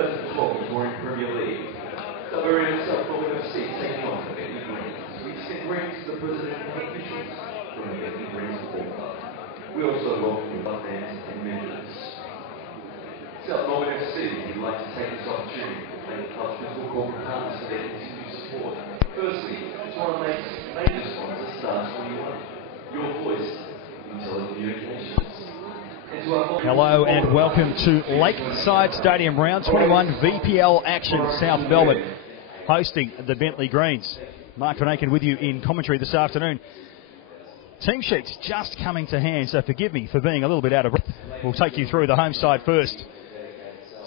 2012 Victorian Premier League. Bavaria Melbourne FC taking on the Bentleigh Greens. We extend greetings to the president and officials from the Bentleigh Greens Football Club. We also welcome your club fans and members. South Melbourne FC would like to take this opportunity to thank the club's principal corporate partners for their continued support. Firstly, it's one of Lake's major sponsors, Star 21, your voice in telecommunications. Hello and welcome to Lakeside Stadium, round 21 VPL action. South Melbourne hosting the Bentleigh Greens. Mark Van Aken with you in commentary this afternoon. Team sheets just coming to hand, so forgive me for being a little bit out of breath. We'll take you through the home side first.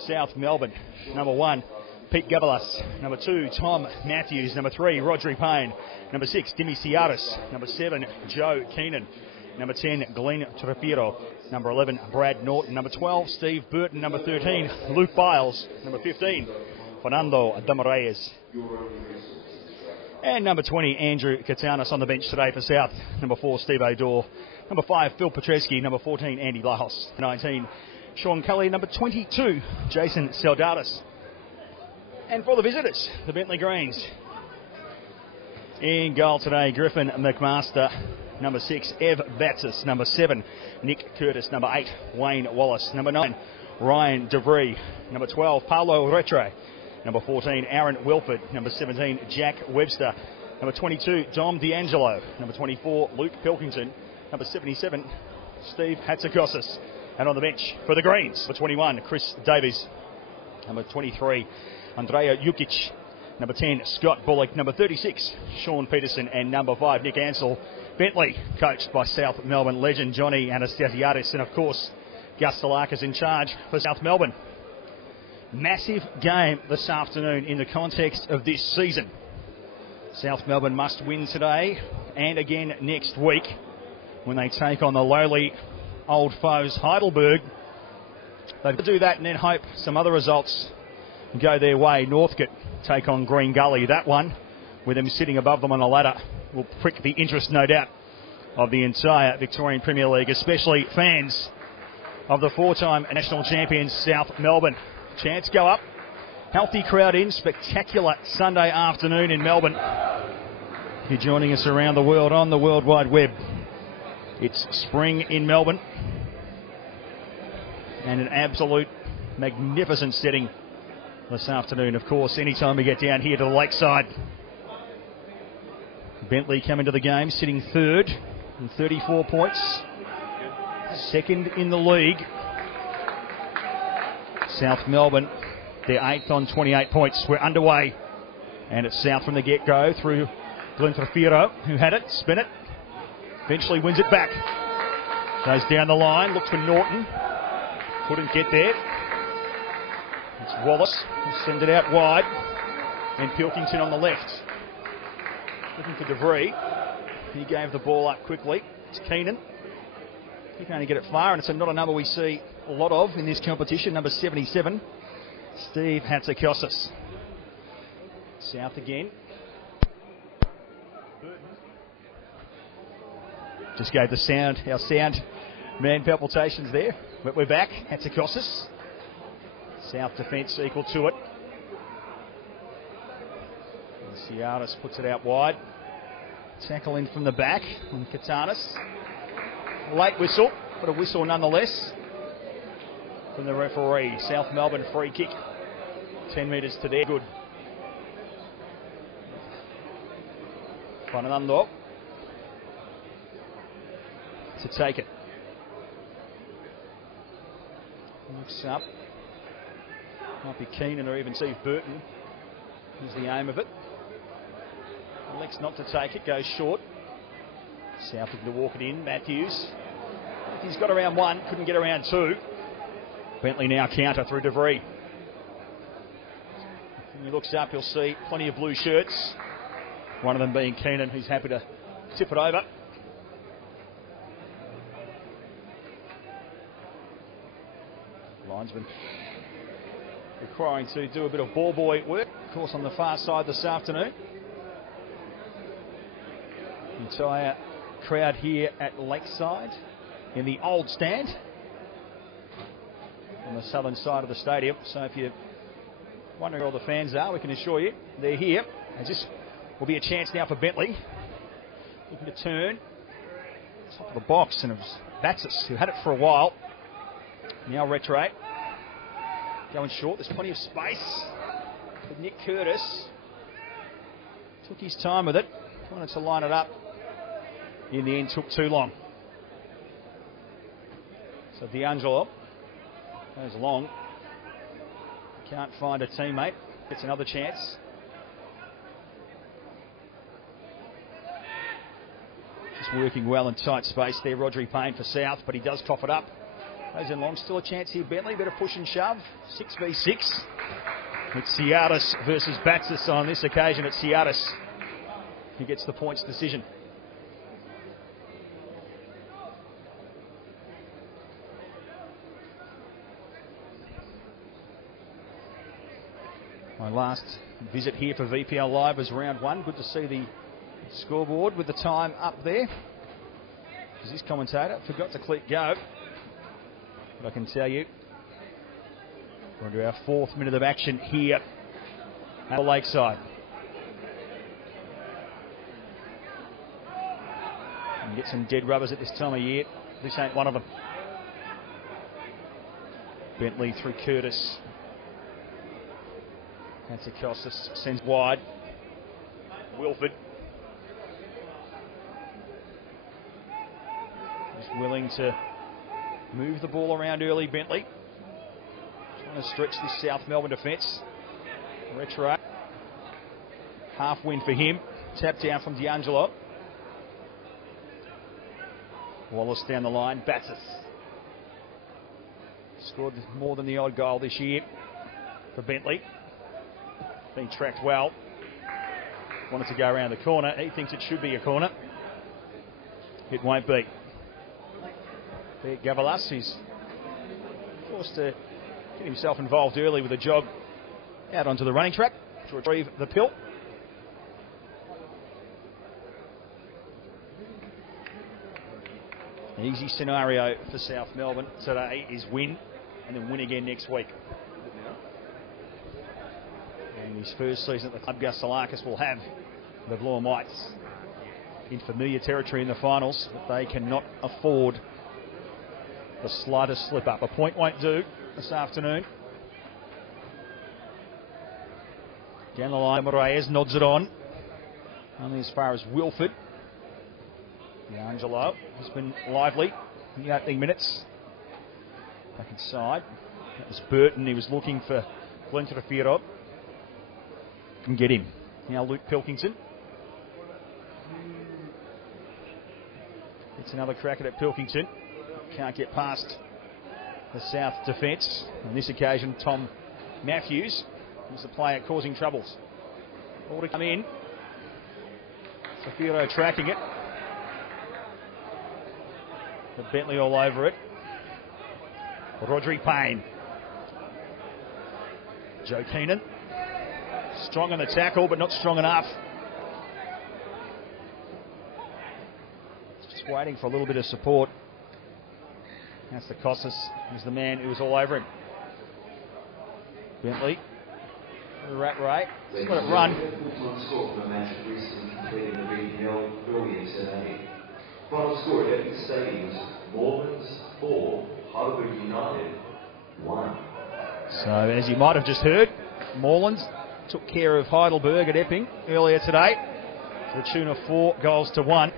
South Melbourne, number 1, Pete Gabalas. Number 2, Tom Matthews. Number 3, Rodri Payne. Number 6, Dimi Ciaris. Number 7, Joe Keenan. Number 10, Glenn Trapiro. Number 11, Brad Norton. Number 12, Steve Burton. Number 13, Luke Biles. Number 15, Fernando Damarayes. And number 20, Andrew Katanis on the bench today for South. Number 4, Steve O'Dore. Number 5, Phil Petreski. Number 14, Andy Lahos. 19, Sean Kelly. Number 22, Jason Saldatis. And for the visitors, the Bentleigh Greens. In goal today, Griffin McMaster. Number 6, Ev Batsis. Number 7, Nick Curtis. Number 8, Wayne Wallace. Number 9, Ryan DeVree. Number 12, Paolo Retre. Number 14, Aaron Wilford. Number 17, Jack Webster. Number 22, Dom D'Angelo. Number 24, Luke Pilkington. Number 77, Steve Hatzikosis. And on the bench for the Greens, number 21, Chris Davies. Number 23, Andrea Jukic. Number 10, Scott Bullock. Number 36, Sean Peterson. And number 5, Nick Ansell. Bentleigh, coached by South Melbourne legend Johnny Anastasiadis. And of course, Gus Salakis in charge for South Melbourne. Massive game this afternoon in the context of this season. South Melbourne must win today and again next week when they take on the lowly old foes Heidelberg. They've got to do that and then hope some other results go their way. Northcote take on Green Gully. That one, with them sitting above them on a ladder, will prick the interest, no doubt, of the entire Victorian Premier League, especially fans of the 4-time national champions South Melbourne. Chance go up. Healthy crowd in. Spectacular Sunday afternoon in Melbourne. If you're joining us around the world on the World Wide Web, it's spring in Melbourne. And an absolute magnificent setting this afternoon. Of course, anytime we get down here to the Lakeside. Bentleigh coming to the game, sitting third on 34 points. Second in the league. South Melbourne, they're 8th on 28 points. We're underway. And it's South from the get-go through Glenn Trapiro, who had it, spin it. Eventually wins it back. Goes down the line, looks for Norton. Couldn't get there. It's Wallace, who sends it out wide. And Pilkington on the left. Looking for DeVree. He gave the ball up quickly. It's Keenan. He can only get it far, and it's not a number we see a lot of in this competition. Number 77, Steve Hatzikosis. South again. Just gave the sound, our sound man palpitations there. But we're back. Hatzikosis. South defence equal to it. Ciaris puts it out wide. Tackle in from the back on Katanis. Late whistle, but a whistle nonetheless from the referee. South Melbourne free kick. 10 metres to their good. Fernando to take it. Looks up. Might be Keenan or even Steve Burton. Is the aim of it. Elects not to take it, goes short. South looking to walk it in. Matthews. He's got around 1, couldn't get around 2. Bentleigh now counter through DeVree. When he looks up, you'll see plenty of blue shirts. One of them being Keenan, who's happy to tip it over. Linesman requiring to do a bit of ball boy work, of course, on the far side this afternoon. Entire crowd here at Lakeside in the old stand on the southern side of the stadium. So if you Wondering where all the fans are. We can assure you they're here. And this will be a chance now for Bentleigh. Looking to turn. Top of the box, and it was Batsis who had it for a while. Now Retre. Going short. There's plenty of space for Nick Curtis. Took his time with it. Wanted to line it up. In the end, took too long. So D'Angelo goes long. Can't find a teammate. Gets another chance. Just working well in tight space there. Rodri Payne for South, but he does cough it up. Goes in long. Still a chance here, Bentleigh. Better push and shove. 6v6. It's Ciatis versus Batsis on this occasion. It's Ciatis who gets the points decision. My last visit here for VPL Live was round 1. Good to see the scoreboard with the time up there. Because this commentator forgot to click go. But I can tell you, we're into our 4th minute of action here at Lakeside. And get some dead rubbers at this time of year. This ain't one of them. Bentleigh through Curtis. Antikostas sends wide. Wilford is willing to move the ball around early. Bentleigh trying to stretch this South Melbourne defence. Retro. Half win for him. Tap down from D'Angelo. Wallace down the line. Batsis scored more than the odd goal this year for Bentleigh. Being tracked well. Wanted to go around the corner. He thinks it should be a corner. It won't be. There, Gavalas, who's forced to get himself involved early with a jog out onto the running track to retrieve the pill. An easy scenario for South Melbourne today is win and then win again next week. And his first season at the club, Gus Salakis will have the Blue and Whites in familiar territory in the finals, but they cannot afford the slightest slip up. A point won't do this afternoon. Down the line, Reyes nods it on. Only as far as Wilford. D'Angelo has been lively in the opening minutes. Back inside. That was Burton. He was looking for Glenn to the field. Can get him. Now Luke Pilkington. It's another crack at Pilkington. Can't get past the South defence. On this occasion, Tom Matthews was the player causing troubles. Ball to come in. Safiro tracking it. But Bentleigh all over it. Rodri Payne. Joe Keenan. Strong on the tackle, but not strong enough. Just waiting for a little bit of support. That's the Costas. He's the man who was all over him. Bentleigh. The rat rate. He's got it run. Final score at Epic Stadium was Mormons 4, Heidelberg United 1. So, as you might have just heard, Morelands took care of Heidelberg at Epping earlier today to the tune of 4-1.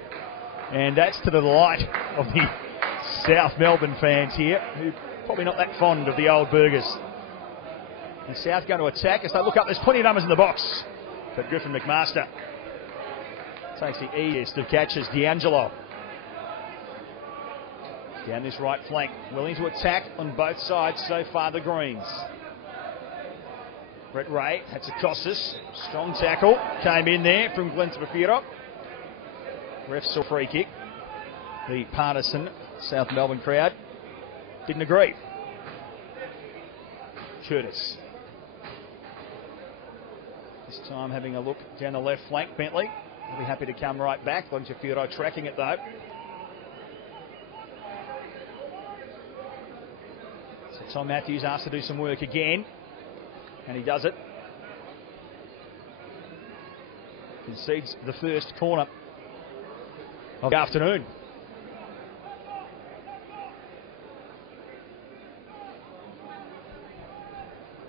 And that's to the delight of the South Melbourne fans here, who probably not that fond of the old Burgers. And South going to attack as they look up. There's plenty of numbers in the box. But Griffin McMaster takes the easiest of catches. D'Angelo down this right flank, willing to attack on both sides so far, the Greens. Brett Ray, that's a Costas. Strong tackle, came in there from Glenn Trafiro. Ref saw free kick. The partisan South Melbourne crowd didn't agree. Curtis. This time having a look down the left flank, Bentleigh. He'll be happy to come right back. Glenn Trafiro tracking it though. So Tom Matthews asked to do some work again, and he does it. concedes the first corner of the afternoon.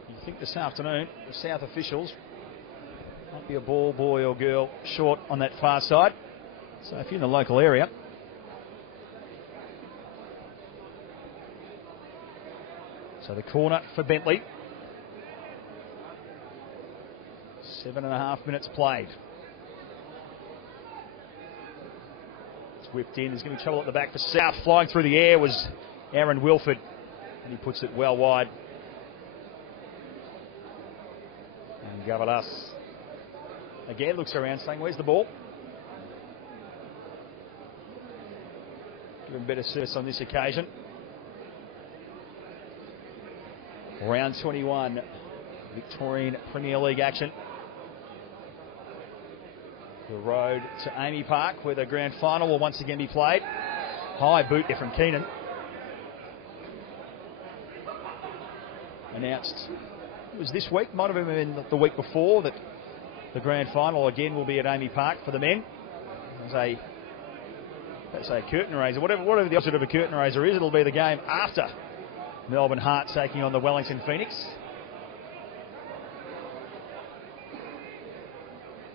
You think this afternoon the South officials might be a ball boy or girl short on that far side. So if you're in the local area, so the corner for Bentleigh. 7.5 minutes played. It's whipped in. There's going to be trouble at the back for South. Flying through the air was Aaron Wilford, and he puts it well wide. And Gavalas again looks around saying, where's the ball? Give him better service on this occasion. Round 21, Victorian Premier League action. The road to Amy Park, where the grand final will once again be played. High boot there from Keenan. Announced, it was this week, might have been the week before, that the grand final again will be at Amy Park for the men. Let's say a curtain raiser. Whatever the opposite of a curtain raiser is, it'll be the game after Melbourne Heart taking on the Wellington Phoenix.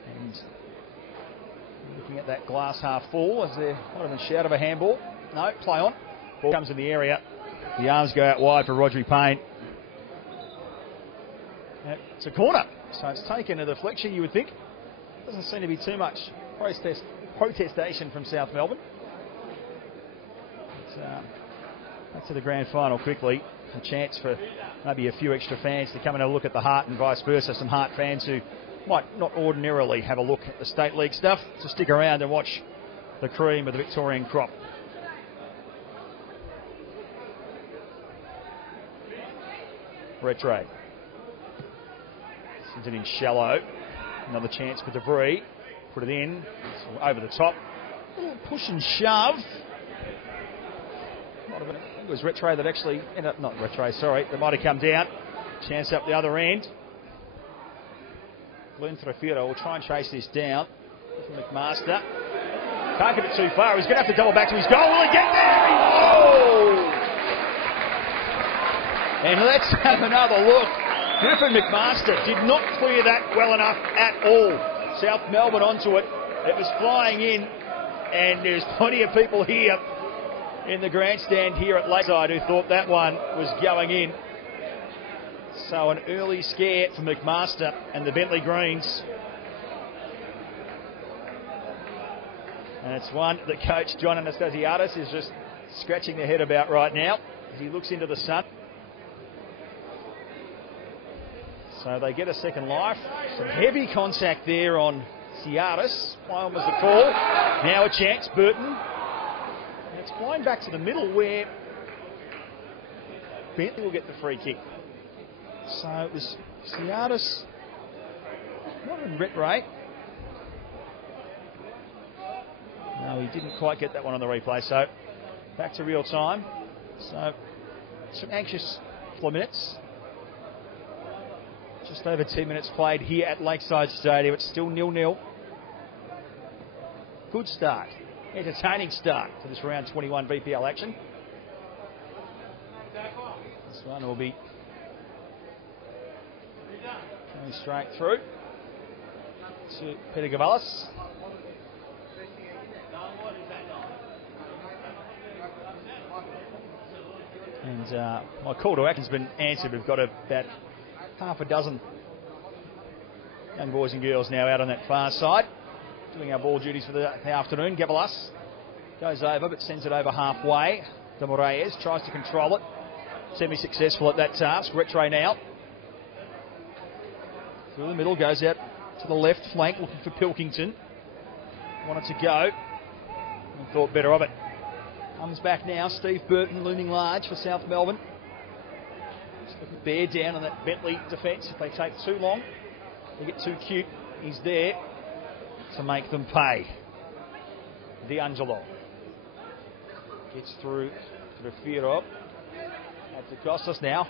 And looking at that glass half full, as there might have been a shout of a handball. No, play on. Ball comes in the area. The arms go out wide for Rodri Payne. It's a corner, so it's taken a deflection, you would think. Doesn't seem to be too much protestation from South Melbourne. Back to the grand final quickly. A chance for maybe a few extra fans to come and have a look at the Heart and vice versa. Some Heart fans who might not ordinarily have a look at the State League stuff to stick around and watch the cream of the Victorian crop. Retray. Sends it in shallow. Another chance for DeVries. Put it in. It's over the top. A little push and shove. I think it was Retray that actually ended up, not Retray, sorry, that might have come down. Chance up the other end. Glenn Trafiro will try and chase this down. McMaster. Can't get it too far. He's going to have to double back to his goal. Will he get there? Oh! And let's have another look. Griffin McMaster did not clear that well enough at all. South Melbourne onto it. It was flying in, and there's plenty of people here in the grandstand here at Lakeside who thought that one was going in. So an early scare for McMaster and the Bentleigh Greens. And it's one that coach John Anastasiadis is just scratching their head about right now as he looks into the sun. So they get a second life. Some heavy contact there on Ciatis. One was the call. Now a chance, Burton. And it's flying back to the middle where Bentleigh will get the free kick. So it was Ciatis, not in Retray. No, he didn't quite get that one on the replay. So back to real time. So some anxious couple of minutes. Just over 10 minutes played here at Lakeside Stadium. It's still 0-0. Good start. Entertaining start to this round 21 VPL action. This one will be coming straight through to Peter Gavalas. And my call to action's been answered. We've got about half a dozen young boys and girls now out on that far side, doing our ball duties for the afternoon. Gavalas goes over, but sends it over halfway. De Moraes tries to control it. Semi-successful at that task. Retray now. Through the middle, goes out to the left flank, looking for Pilkington. Wanted to go, and thought better of it. Comes back now. Steve Burton looming large for South Melbourne. Bear down on that Bentleigh defence. If they take too long, they get too cute. He's there to make them pay. D'Angelo gets through to the Firo. At the Costas now.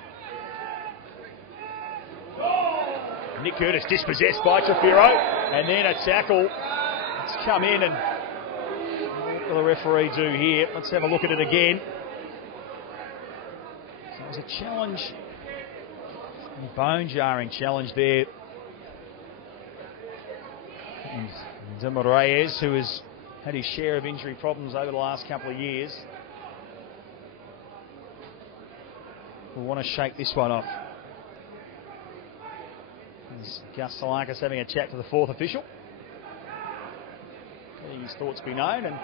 Nick Curtis dispossessed by Trafiro. And then a tackle. It's come in, and what will the referee do here? Let's have a look at it again. So it was a challenge, a bone-jarring challenge there. And Bentleigh, who has had his share of injury problems over the last couple of years, will want to shake this one off. There's Gus Salakis having a chat to the fourth official, letting his thoughts be known, and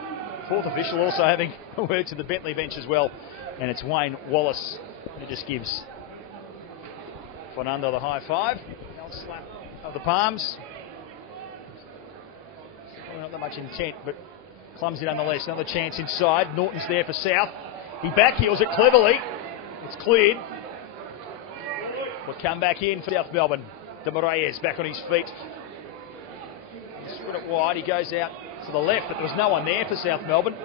fourth official also having a word to the Bentleigh bench as well. And it's Wayne Wallace who just gives Fernando the high five. I'll slap of the palms. Not that much intent, but clumsy nonetheless. Another chance inside. Norton's there for South. He backheels it cleverly. It's cleared. Will come back in for South Melbourne. Bentleigh back on his feet. He's put it wide. He goes out to the left, but there was no one there for South Melbourne.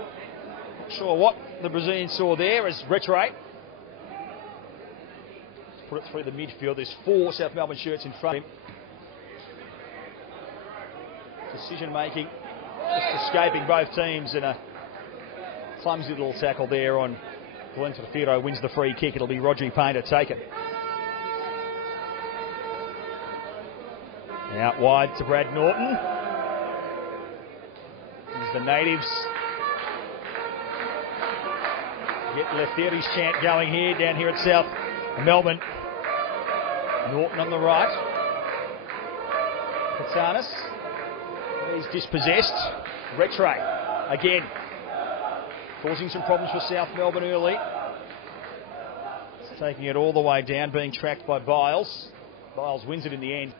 Not sure what the Brazilian saw there as Retre. Put it through the midfield. There's 4 South Melbourne shirts in front of him. Decision making, just escaping both teams, in a clumsy little tackle there on Glenn Fafiro. Wins the free kick. It'll be Rodri Payne to take it. Out wide to Brad Norton. As the natives get Lefteri's chant going here, down here at South Melbourne. Norton on the right. Katanis. He's dispossessed. Retre again, causing some problems for South Melbourne early. It's taking it all the way down, being tracked by Biles. Biles wins it in the end.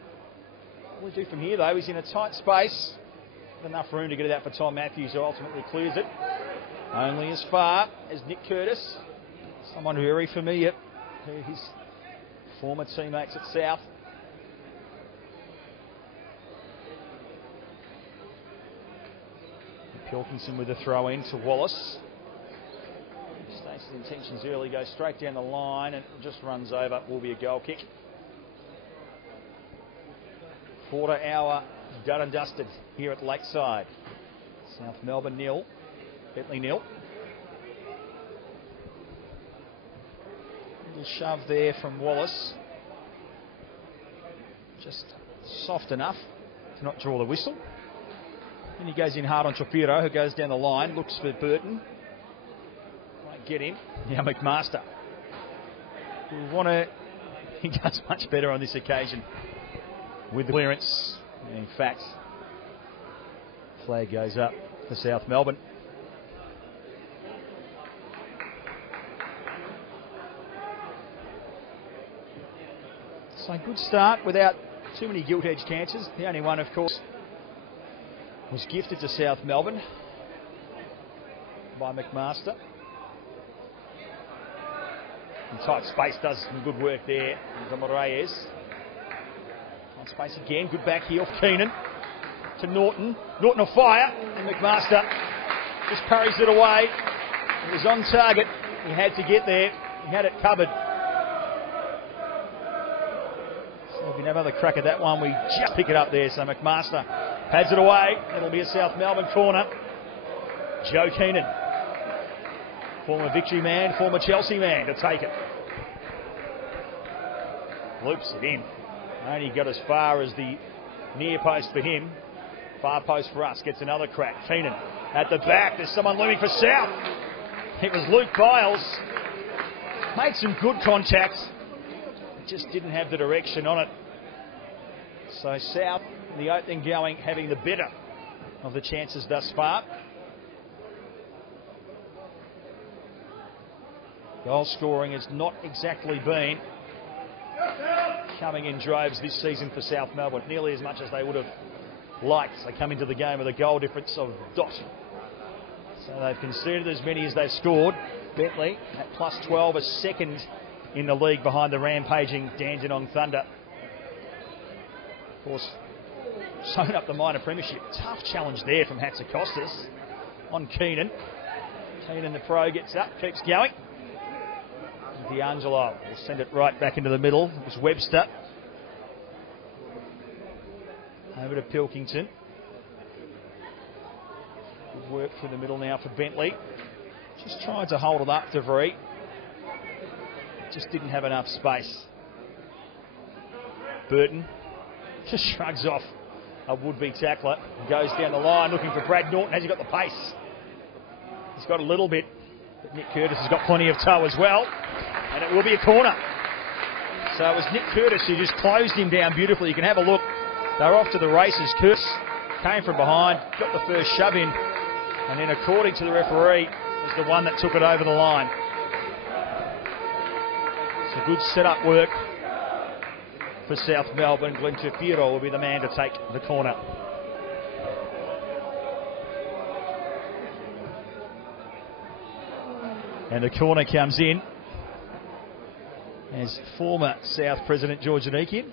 What will he do from here though? He's in a tight space. Enough room to get it out for Tom Matthews, who ultimately clears it. Only as far as Nick Curtis, someone very familiar to his former teammates at South. Pilkinson with a throw in to Wallace. States his intentions early, goes straight down the line and just runs over. Will be a goal kick. Quarter hour done and dusted here at Lakeside. South Melbourne 0, Bentleigh 0. Little shove there from Wallace. Just soft enough to not draw the whistle. And he goes in hard on Trafiro, who goes down the line, looks for Burton. Might get him. Now McMaster. He does much better on this occasion with the clearance. And in fact, flag goes up for South Melbourne. So good start without too many gilt-edged chances. The only one, of course, was gifted to South Melbourne by McMaster. In tight space, does some good work there. Bentleigh. Tight space again, good back heel. Keenan to Norton. Norton on fire, and McMaster just parries it away. It was on target. He had to get there. He had it covered. So if we have another crack at that one, we just pick it up there. So McMaster pads it away. It'll be a South Melbourne corner. Joe Keenan, former Victory man, former Chelsea man, to take it. Loops it in. Only got as far as the near post for him. Far post for us. Gets another crack. Keenan at the back. There's someone looming for South. It was Luke Biles. Made some good contact. Just didn't have the direction on it. So South, in the opening going, having the better of the chances thus far. Goal scoring has not exactly been coming in droves this season for South Melbourne, nearly as much as they would have liked. They come into the game with a goal difference of dot. So they've conceded as many as they've scored. Bentleigh at plus 12, a second in the league behind the rampaging Dandenong Thunder. Of course, sewn up the minor premiership. Tough challenge there from Hatzakostas on Keenan. Keenan, the pro, gets up, keeps going. D'Angelo will send it right back into the middle. It was Webster. Over to Pilkington. Good work through the middle now for Bentleigh. Just tried to hold it up, DeVries. Just didn't have enough space. Burton just shrugs off a would-be tackler. Goes down the line looking for Brad Norton. Has he got the pace? He's got a little bit, but Nick Curtis has got plenty of toe as well. And it will be a corner. So it was Nick Curtis who just closed him down beautifully. You can have a look. They're off to the races. Curtis came from behind, got the first shove in, and then according to the referee, was the one that took it over the line. So good set-up work for South Melbourne. Glenn Tufiro will be the man to take the corner. And the corner comes in as former South President George Anikian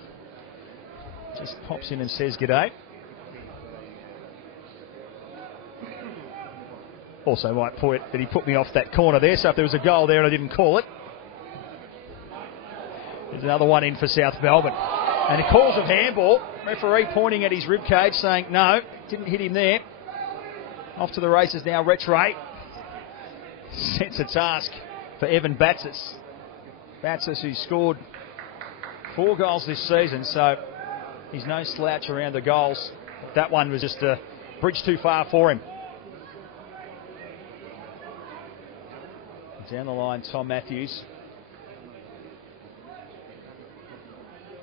just pops in and says g'day. Also might point that he put me off that corner there, so if there was a goal there and I didn't call it. There's another one in for South Melbourne. And he calls of handball. Referee pointing at his ribcage saying no, didn't hit him there. Off to the races now, Rattray sets a task for Evan Batsis. Batsis, who scored 4 goals this season, so he's no slouch around the goals. That one was just a bridge too far for him. Down the line, Tom Matthews.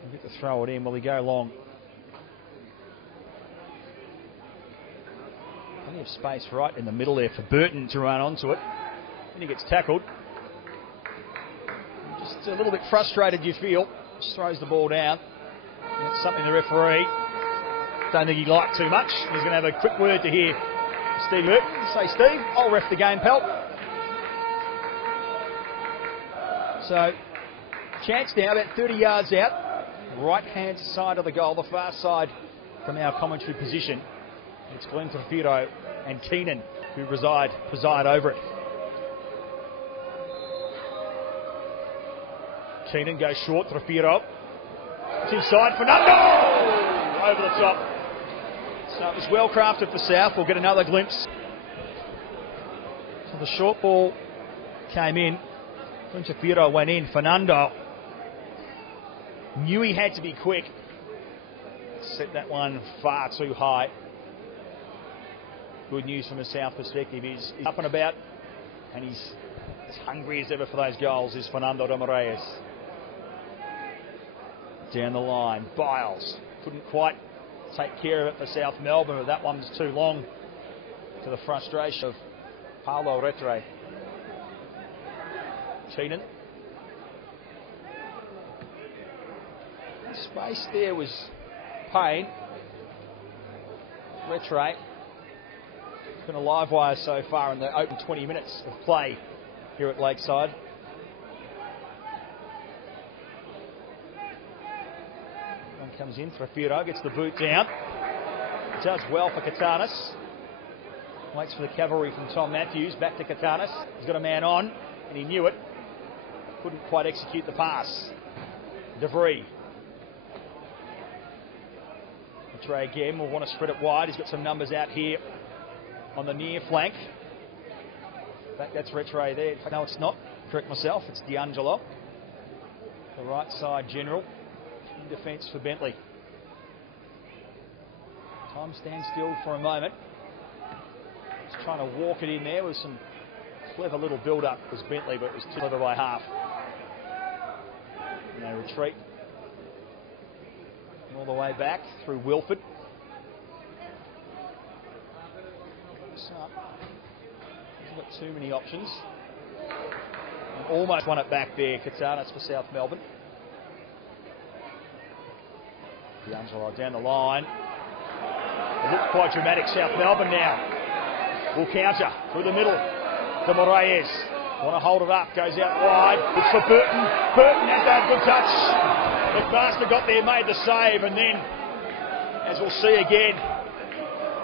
He'll get to throw it in. Will he go long? Plenty of space right in the middle there for Burton to run onto it. Then he gets tackled. Just a little bit frustrated, you feel. Just throws the ball down. And it's something the referee don't think he liked too much. He's going to have a quick word to hear Steve Burton. Say, Steve, I'll ref the game, pal. So, chance now about 30 yards out. Right-hand side of the goal, the far side from our commentary position. It's Glenn Tufiro and Keenan who preside over it. Keenan goes short, Tufiro. It's inside, Fernando! Over the top. So it was well crafted for South. We'll get another glimpse. So the short ball came in. Tufiro went in. Fernando knew he had to be quick. Set that one far too high. Good news from a South perspective. He's up and about, and he's as hungry as ever for those goals is Fernando de Moraes. Down the line, Biles couldn't quite take care of it for South Melbourne, but that one was too long, to the frustration of Paulo Rattray. Keenan. Space there was Payne. Rattray. It's been a live wire so far in the open 20 minutes of play here at Lakeside. One comes in for Tufiro, gets the boot down. Does well for Katanis. Waits for the cavalry from Tom Matthews. Back to Katanis. He's got a man on, and he knew it. Couldn't quite execute the pass. DeVries. Rattray again will want to spread it wide. He's got some numbers out here on the near flank. In fact, that's Rattray there. In fact, no, it's not. Correct myself. It's D'Angelo. The right side general. In defence for Bentleigh. Time stands still for a moment. Just trying to walk it in there with some clever little build-up was Bentleigh, but it was too clever by half. And they retreat all the way back through Wilford. So, hasn't got too many options. And almost won it back there, Katanis for South Melbourne. D'Angelo down the line. It looks quite dramatic, South Melbourne now. Will counter through the middle to Moraes. Want to hold it up, goes out wide. It's for Burton. Burton has that good touch. McMaster got there, made the save, and then, as we'll see again,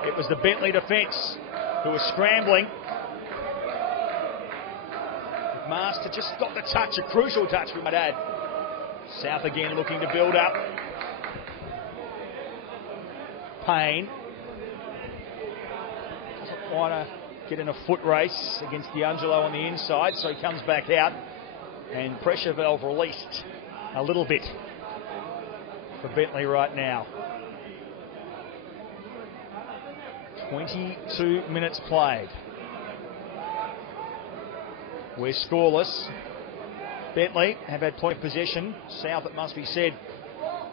it was the Bentleigh defence who was scrambling. McMaster just got the touch, a crucial touch we might add. South again looking to build up. Payne doesn't want to get in a foot race against D'Angelo on the inside, so he comes back out, and pressure valve released a little bit for Bentleigh right now. 22 minutes played. We're scoreless. Bentleigh have had point of possession. South, it must be said,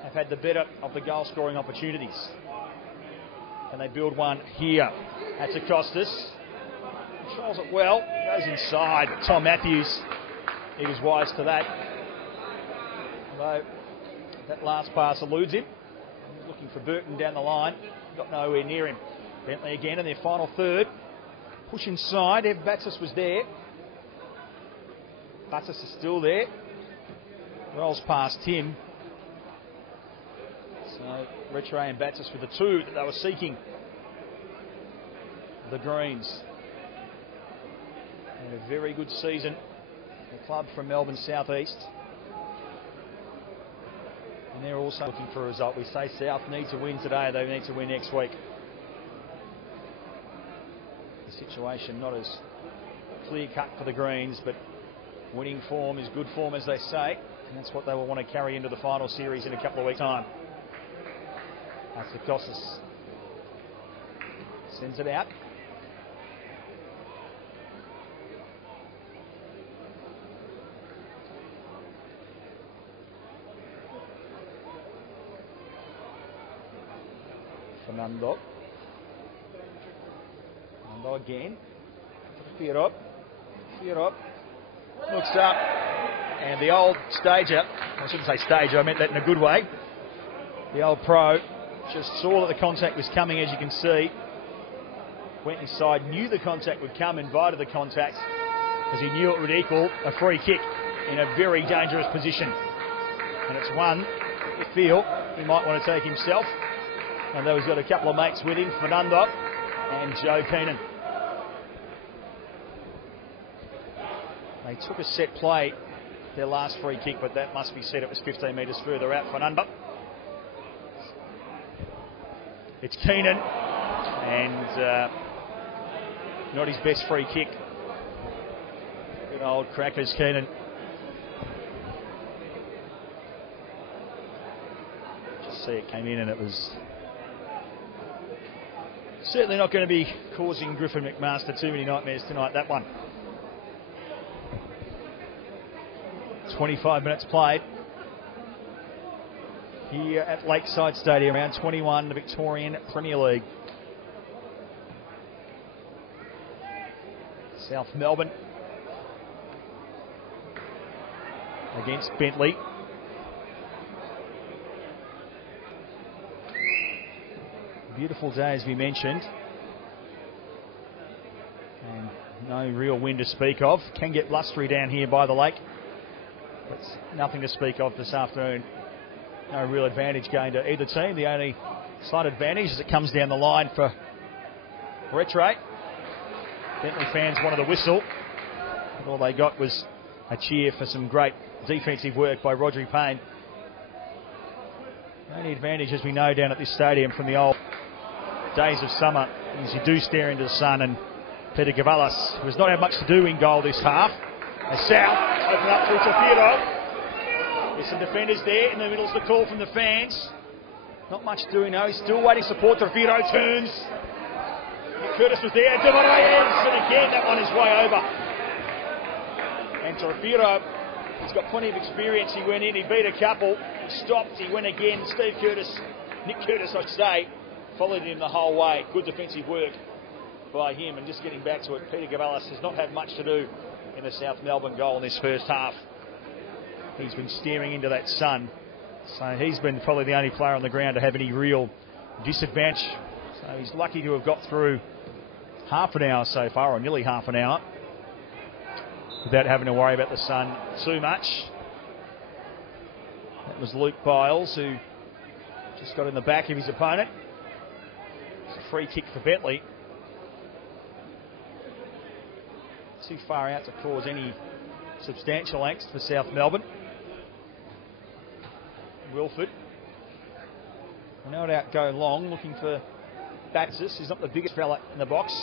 have had the better of the goal scoring opportunities. And they build one here. That's Acostas. Controls it well. Goes inside. Tom Matthews, he was wise to that. Although that last pass eludes him. He's looking for Burton down the line. Got nowhere near him. Bentleigh again in their final third. Push inside. Ev Batsis was there. Batsis is still there. Rolls past him. So Rattray and Batsis were the two that they were seeking. The Greens. And a very good season. The club from Melbourne South East. And they're also looking for a result. We say South need to win today. They need to win next week. The situation not as clear-cut for the Greens, but winning form is good form, as they say. And that's what they will want to carry into the final series in a couple of weeks' time. That's the Gossas. Sends it out. Fernando. Fernando again. Fear up. Looks up. And the old stager, I shouldn't say stager, I meant that in a good way. The old pro just saw that the contact was coming, as you can see. Went inside, knew the contact would come, invited the contact, as he knew it would equal a free kick in a very dangerous position. And it's one we feel he might want to take himself. And though he's got a couple of mates with him, Fernando and Joe Keenan. They took a set play, their last free kick, but that must be said, it was 15 metres further out. Fernando. It's Keenan, and not his best free kick. Good old crackers, Keenan. Just see it came in, and it was certainly not going to be causing Griffin McMaster too many nightmares tonight, that one. 25 minutes played here at Lakeside Stadium, round 21, the Victorian Premier League. South Melbourne against Bentleigh. Beautiful day, as we mentioned, and no real wind to speak of. Can get blustery down here by the lake, but nothing to speak of this afternoon. No real advantage going to either team. The only slight advantage is it comes down the line for Rattray. Bentleigh fans wanted a whistle, and all they got was a cheer for some great defensive work by Rodri Payne. The only advantage, as we know, down at this stadium from the old days of summer is you do stare into the sun, and Peter Gavalas, who has not had much to do in goal this half. As South open up through Tafiro. There's some defenders there. In the middle is the call from the fans. Not much doing though. He's still waiting support. Tafiro turns. Curtis was there. De Moraes, and again that one is way over. And Tafiro, he's got plenty of experience. He went in, he beat a couple, stopped, he went again. Nick Curtis, I should say, followed him the whole way. Good defensive work by him. And just getting back to it, Peter Gavalas has not had much to do in the South Melbourne goal in this first half. He's been staring into that sun, so he's been probably the only player on the ground to have any real disadvantage. So he's lucky to have got through half an hour so far, or nearly half an hour, without having to worry about the sun too much. That was Luke Biles, who just got in the back of his opponent. It's a free kick for Bentleigh. Too far out to cause any substantial angst for South Melbourne. Wilford. No doubt go long, looking for Batsis. He's not the biggest fella in the box.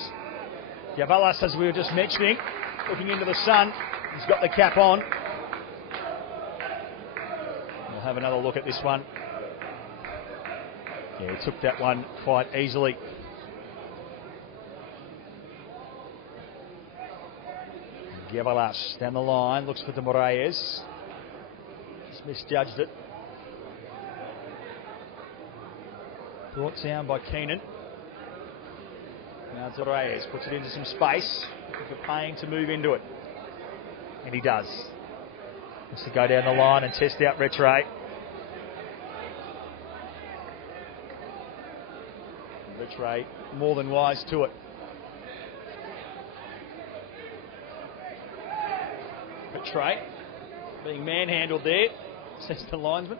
Yavalas, as we were just mentioning, looking into the sun. He's got the cap on. We'll have another look at this one. Yeah, he took that one quite easily. Yavalas down the line, looks for De Moraes. Just misjudged it. Brought down by Keenan. Now De Moraes puts it into some space. Looking for Payne to move into it. And he does. Wants to go down the line and test out Rattray. Rattray more than wise to it. Rattray being manhandled there, says the linesman.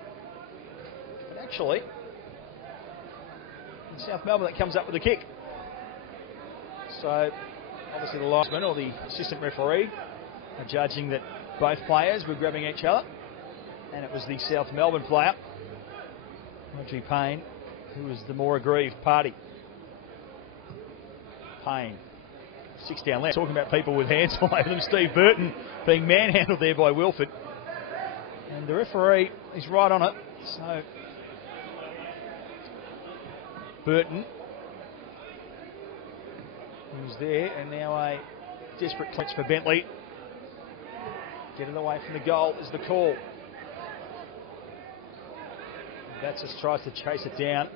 But actually, in South Melbourne, that comes up with a kick. So, obviously the linesman or the assistant referee are judging that both players were grabbing each other, and it was the South Melbourne player, Audrey Payne, who was the more aggrieved party. Payne, 6 down left. Talking about people with hands all over them. Steve Burton being manhandled there by Wilford. And the referee is right on it. So Burton, who's there, and now a desperate clinch for Bentleigh. Getting away from the goal is the call. Batsis tries to chase it down.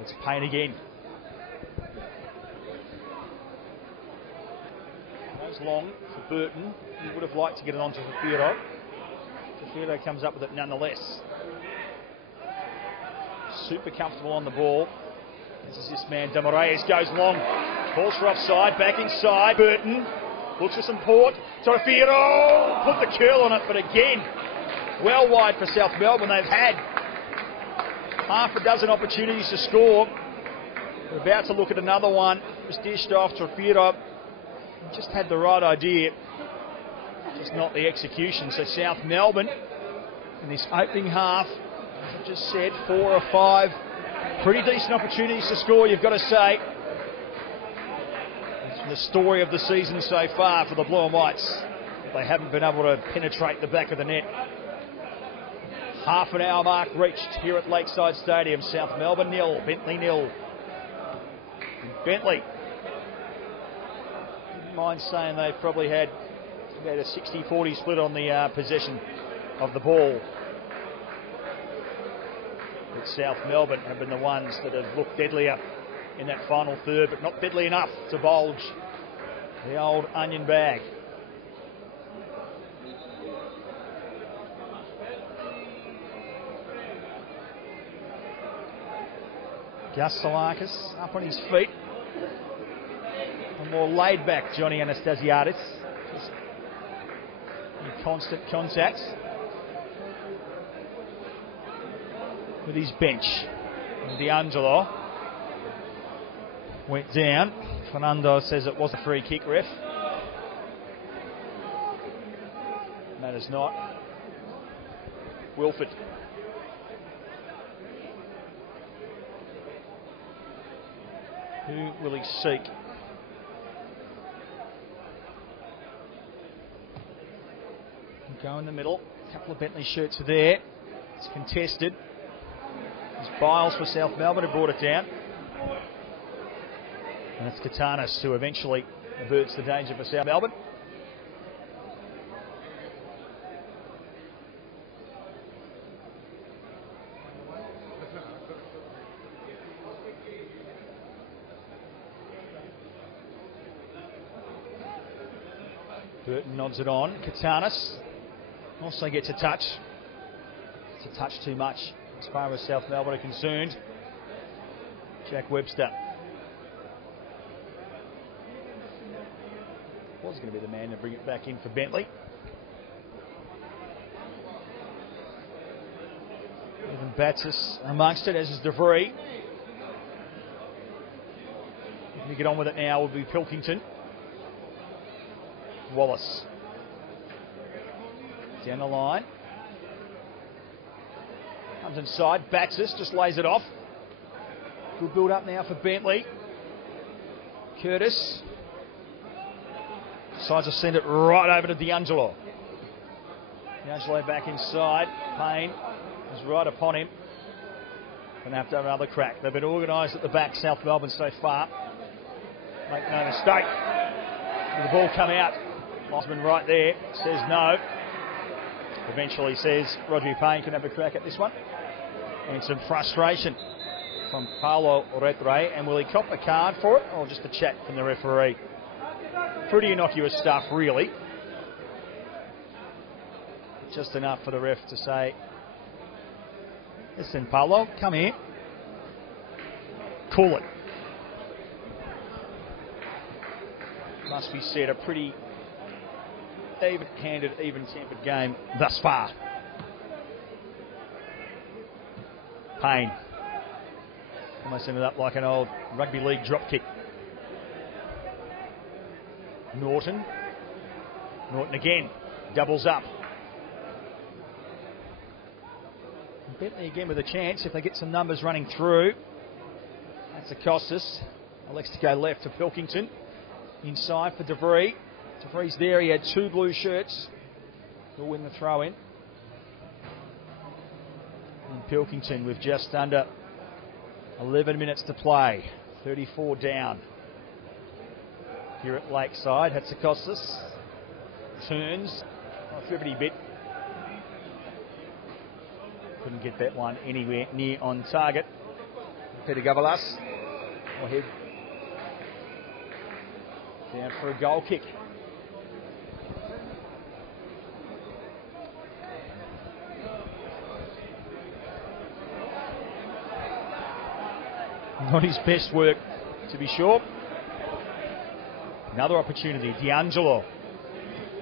It's Payne again. Goes long for Burton. He would have liked to get it onto Fafiro. Fafiro comes up with it nonetheless. Super comfortable on the ball. This is this man, De Moraes, goes long. Calls for offside, back inside. Burton looks for some port. Fafiro put the curl on it, but again, well wide for South Melbourne. They've had half a dozen opportunities to score. They're about to look at another one. It was dished off. Fafiro just had the right idea, just not the execution. So South Melbourne, in this opening half, as I've just said, 4 or 5 pretty decent opportunities to score, you've got to say. It's the story of the season so far for the Blue and Whites. They haven't been able to penetrate the back of the net. Half an hour mark reached here at Lakeside Stadium. South Melbourne 0, Bentleigh 0. Bentleigh, didn't mind saying they probably had about a 60-40 split on the possession of the ball. But South Melbourne have been the ones that have looked deadlier in that final third, but not deadly enough to bulge the old onion bag. Gus Salakis up on his feet. A more laid back Johnny Anastasiadis. Just in constant contact with his bench. And D'Angelo went down. Fernando says it was a free kick, ref. Matters not. Wilford. Who will he seek? Go in the middle. A couple of Bentleigh shirts are there. It's contested. It's Biles for South Melbourne who brought it down. And it's Katanis who eventually averts the danger for South Melbourne. Burton nods it on. Katanis also gets a touch. It's a touch too much as far as South Melbourne are concerned. Jack Webster was going to be the man to bring it back in for Bentleigh. Even Batsis amongst it, as is DeVree. Looking to get on with it now will be Pilkington. Wallace down the line. Comes inside, Baxis just lays it off. Good build up now for Bentleigh. Curtis decides to send it right over to D'Angelo. D'Angelo back inside. Payne is right upon him. Gonna have to have another crack. They've been organised at the back, South Melbourne so far. Make no mistake. The ball come out. Osman right there says no. Eventually says Roger Payne can have a crack at this one. And some frustration from Paulo Retre. And will he cop a card for it or just a chat from the referee? Pretty innocuous stuff, really. Just enough for the ref to say, listen, Paulo, come here. Cool it. Must be said, a pretty even-handed, even-tempered game thus far. Payne almost ended up like an old rugby league drop kick. Norton again, doubles up. Bentleigh again with a chance if they get some numbers running through. That's a Costas. Elects to go left to Pilkington. Inside for DeVries. DeVries there, he had two blue shirts. He'll win the throw in. And Pilkington with just under 11 minutes to play. 34 down. Here at Lakeside, Hatzakostas turns a 50 bit. Couldn't get that one anywhere near on target. Peter Gavalas will head down for a goal kick. Not his best work, to be sure. Another opportunity. D'Angelo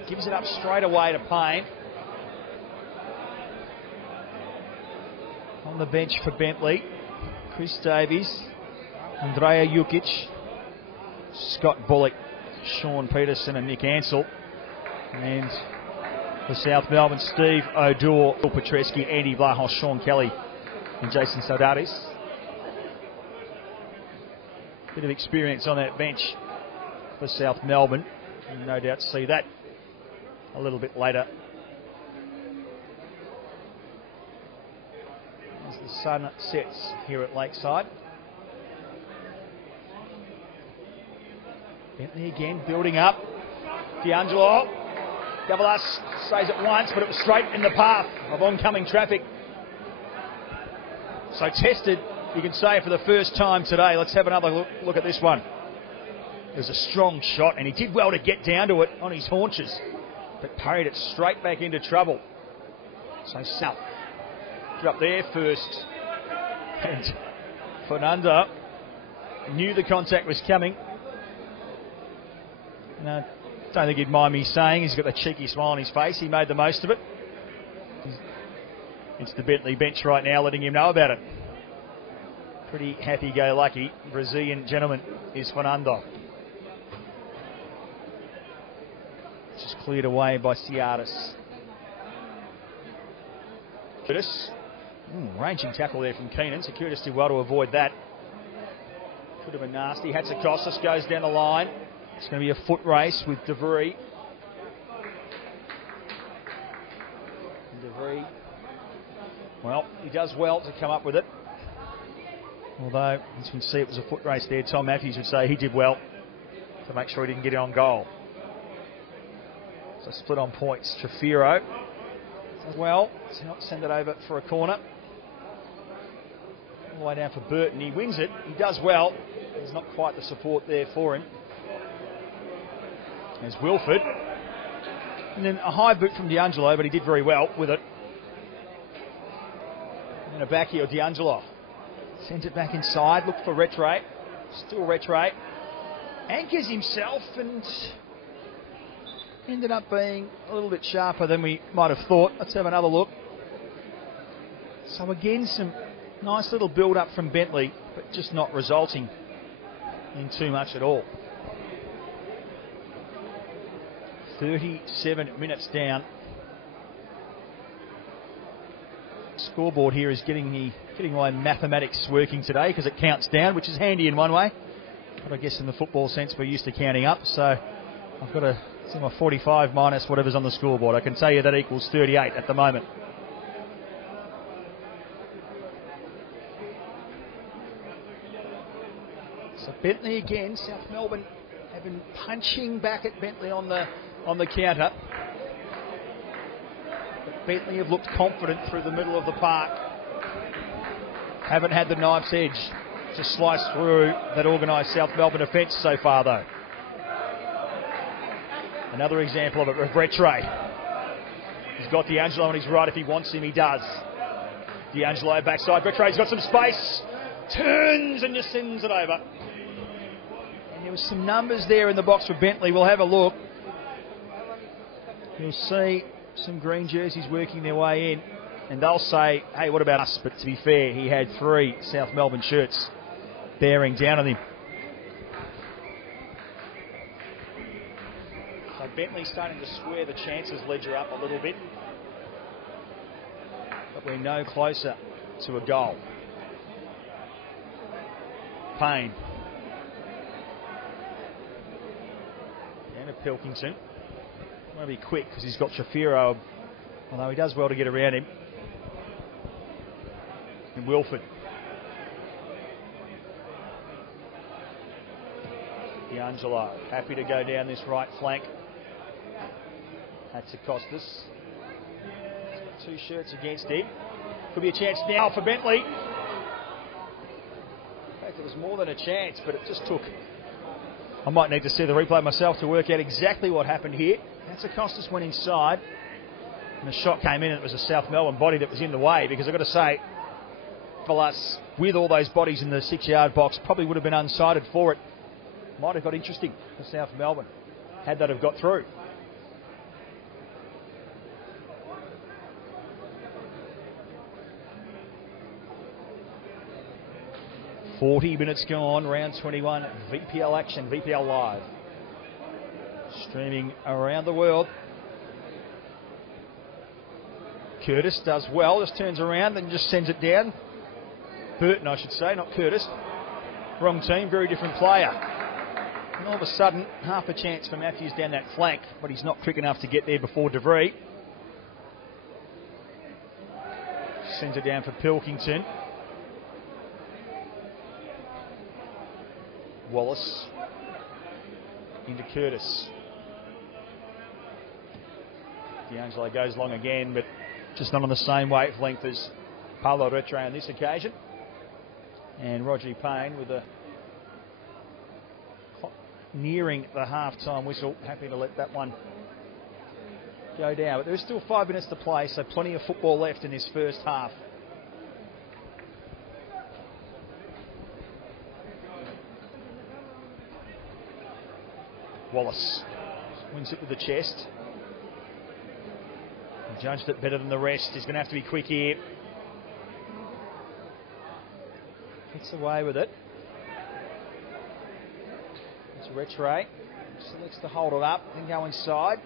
gives it up straight away to Payne. On the bench for Bentleigh, Chris Davies, Andrea Jukic, Scott Bullock, Sean Peterson and Nick Ansell. And for South Melbourne, Steve O'Doore, Phil Petreski, Andy Blahos, Sean Kelly and Jason Saudaris. Bit of experience on that bench for South Melbourne. You'll no doubt see that a little bit later. As the sun sets here at Lakeside. Bentleigh again building up. D'Angelo. Gavalas says it once, but it was straight in the path of oncoming traffic. So tested, you can say, for the first time today. Let's have another look at this one. It was a strong shot, and he did well to get down to it on his haunches, but parried it straight back into trouble. So South up there first, and Fernando knew the contact was coming. And I don't think he'd mind me saying he's got a cheeky smile on his face. He made the most of it. It's the Bentleigh bench right now letting him know about it. Pretty happy-go-lucky Brazilian gentleman is Fernando. Just cleared away by Ciaris. Curtis. Ranging tackle there from Keenan. So Curtis did well to avoid that. Could have been nasty. Hatzakostas goes down the line. It's going to be a foot race with DeVries. DeVries. Well, he does well to come up with it. Although, as you can see, it was a foot race there. Tom Matthews would say he did well to make sure he didn't get it on goal. So split on points. Trafiro. Well, to not send it over for a corner. All the way down for Burton. He wins it. He does well. There's not quite the support there for him. There's Wilford. And then a high boot from D'Angelo, but he did very well with it. And then a back heel, D'Angelo. Sends it back inside. Look for Retre. Still Retre. Anchors himself and ended up being a little bit sharper than we might have thought. Let's have another look. So again, some nice little build-up from Bentleigh, but just not resulting in too much at all. 37 minutes down. scoreboard here is getting my mathematics working today, because it counts down, which is handy in one way. But I guess in the football sense, we're used to counting up. So I've got to see my 45 minus whatever's on the scoreboard. I can tell you that equals 38 at the moment. So Bentleigh again. South Melbourne have been punching back at Bentleigh on the counter. But Bentleigh have looked confident through the middle of the park. Haven't had the knife's edge to slice through that organised South Melbourne defence so far, though. Another example of it with Retre. He's got D'Angelo on his right. If he wants him, he does. D'Angelo backside. Retre's got some space. Turns and just sends it over. And there was some numbers there in the box for Bentleigh. We'll have a look. You'll see some green jerseys working their way in. And they'll say, hey, what about us? But to be fair, he had 3 South Melbourne shirts bearing down on him. So Bentleigh starting to square the chances ledger up a little bit. But we're no closer to a goal. Payne. And a Pilkington. Want to be quick because he's got Shafiro, although he does well to get around him. And Wilford. D'Angelo happy to go down this right flank. Had to cost us. 2 shirts against him. Could be a chance now for Bentleigh. In fact, it was more than a chance, but it just took. I might need to see the replay myself to work out exactly what happened here. Costas went inside, and the shot came in, and it was a South Melbourne body that was in the way, because I've got to say, for us, with all those bodies in the 6-yard box, probably would have been unsighted for it. Might have got interesting for South Melbourne, had that have got through. .40 minutes gone, round 21, VPL action, VPL Live. Streaming around the world. Curtis does well, just turns around and just sends it down. Burton, I should say, not Curtis. Wrong team, very different player. And all of a sudden, half a chance for Matthews down that flank, but he's not quick enough to get there before DeVries. Sends it down for Pilkington. Wallace into Curtis. D'Angelo goes long again, but just not on the same wavelength as Paulo Retre on this occasion. And Roger Payne with a nearing the half-time whistle, happy to let that one go down. But there's still 5 minutes to play, so plenty of football left in this first half. Wallace wins it with the chest. He judged it better than the rest. He's going to have to be quick here. Gets away with it. It's Retre. Selects to hold it up and go inside.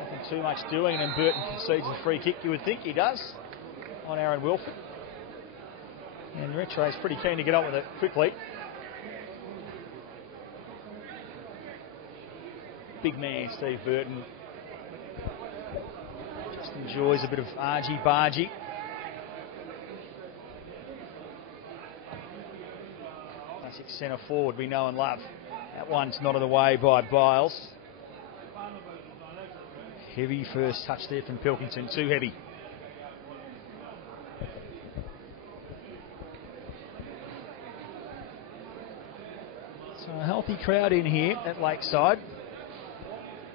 Nothing too much doing, and Burton concedes a free kick. You would think he does on Aaron Wilford. And Retre is pretty keen to get on with it quickly. Big man Steve Burton just enjoys a bit of argy-bargy. Classic centre forward we know and love. That one's nodded away by Biles. Heavy first touch there from Pilkington, too heavy. So a healthy crowd in here at Lakeside.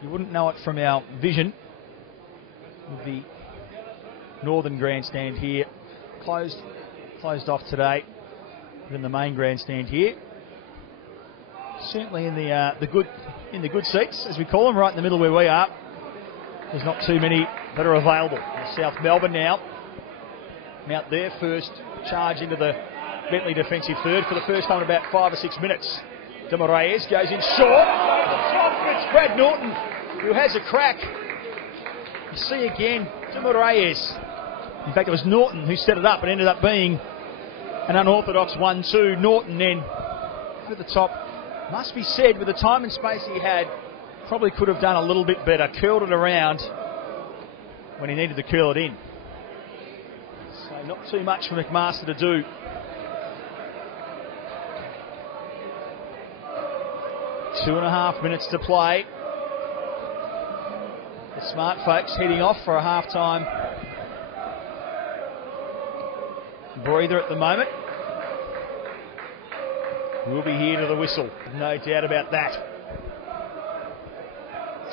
You wouldn't know it from our vision with the northern grandstand here closed off today. But in the main grandstand here, certainly in the good seats, as we call them, right in the middle where we are. There's not too many that are available. South Melbourne now mount their first charge into the Bentleigh defensive third for the first time in about 5 or 6 minutes. De Moraes goes in short. It's Brad Norton who has a crack. You see again De Reyes. In fact, it was Norton who set it up and ended up being an unorthodox 1-2. Norton then over the top. Must be said, with the time and space he had, probably could have done a little bit better. Curled it around when he needed to curl it in. So not too much for McMaster to do. Two and a half minutes to play. The smart folks heading off for a half-time breather at the moment. We'll be here to the whistle, no doubt about that.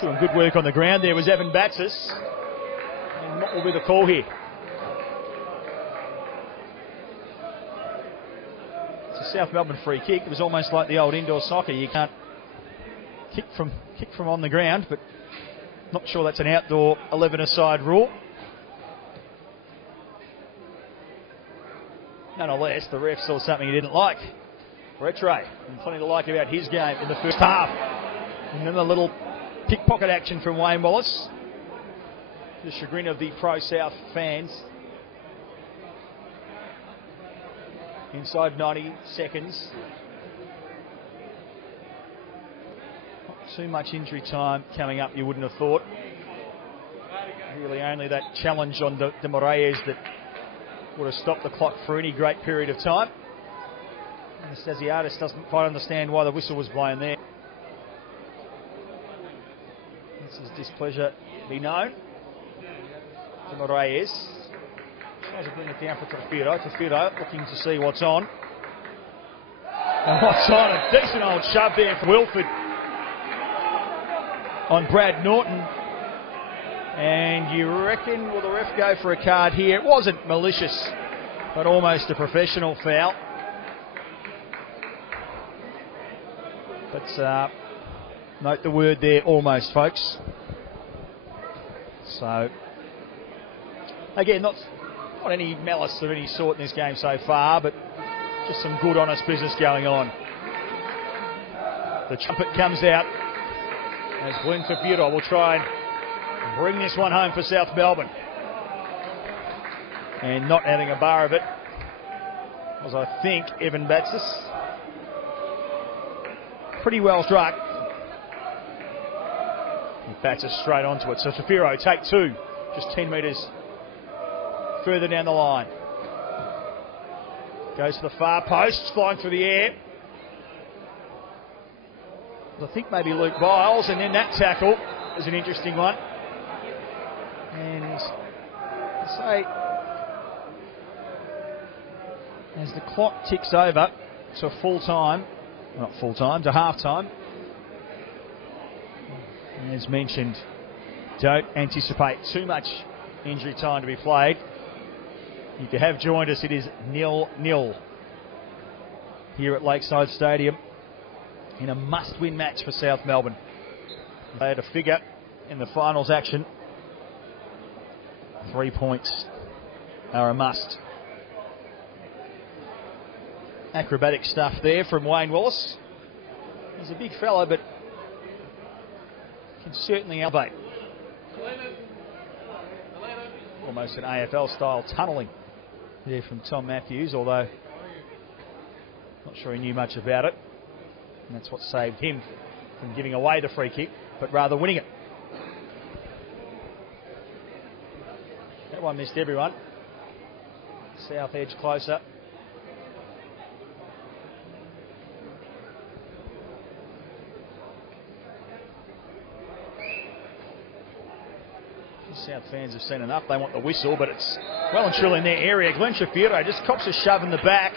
Doing good work on the ground there was Evan Batsis. And what will be the call here? It's a South Melbourne free kick. It was almost like the old indoor soccer. You can't kick from on the ground, but not sure that's an outdoor 11-a-side rule. Nonetheless, the ref saw something he didn't like. Rattray, and plenty to like about his game in the first half. And then a little pickpocket action from Wayne Wallace. The chagrin of the pro-South fans. Inside 90 seconds. Not too much injury time coming up, you wouldn't have thought. Really only that challenge on De Reyes that would have stopped the clock for any great period of time. Anastasiadis doesn't quite understand why the whistle was blown there. This is displeasure be known. De Reyes tries to bring it down for Tafiro. Tafiro looking to see what's on. And what's on? A decent old shove there for Wilford on Brad Norton. And you reckon, will the ref go for a card here? It wasn't malicious, but almost a professional foul. But note the word there, almost, folks. So, again, not any malice of any sort in this game so far, but just some good, honest business going on. The trumpet comes out as Glenn Fafuro will try and bring this one home for South Melbourne. And not having a bar of it was, I think, Evan Batsis. Pretty well struck. And Batsis straight onto it. So Fafuro take two, just 10 metres further down the line. Goes to the far post, flying through the air. I think maybe Luke Biles, and then that tackle is an interesting one. And say, as the clock ticks over to full time, not full time, to half time, as mentioned, don't anticipate too much injury time to be played. If you have joined us, it is 0-0 here at Lakeside Stadium in a must-win match for South Melbourne. They had a figure in the finals action. 3 points are a must. Acrobatic stuff there from Wayne Wallace. He's a big fella, but can certainly elevate. Almost an AFL-style tunnelling there from Tom Matthews, although not sure he knew much about it. And that's what saved him from giving away the free kick, but rather winning it. That one missed everyone. South edge closer. South fans have seen enough. They want the whistle, but it's well and truly in their area. Glenn Shafiro just cops a shove in the back.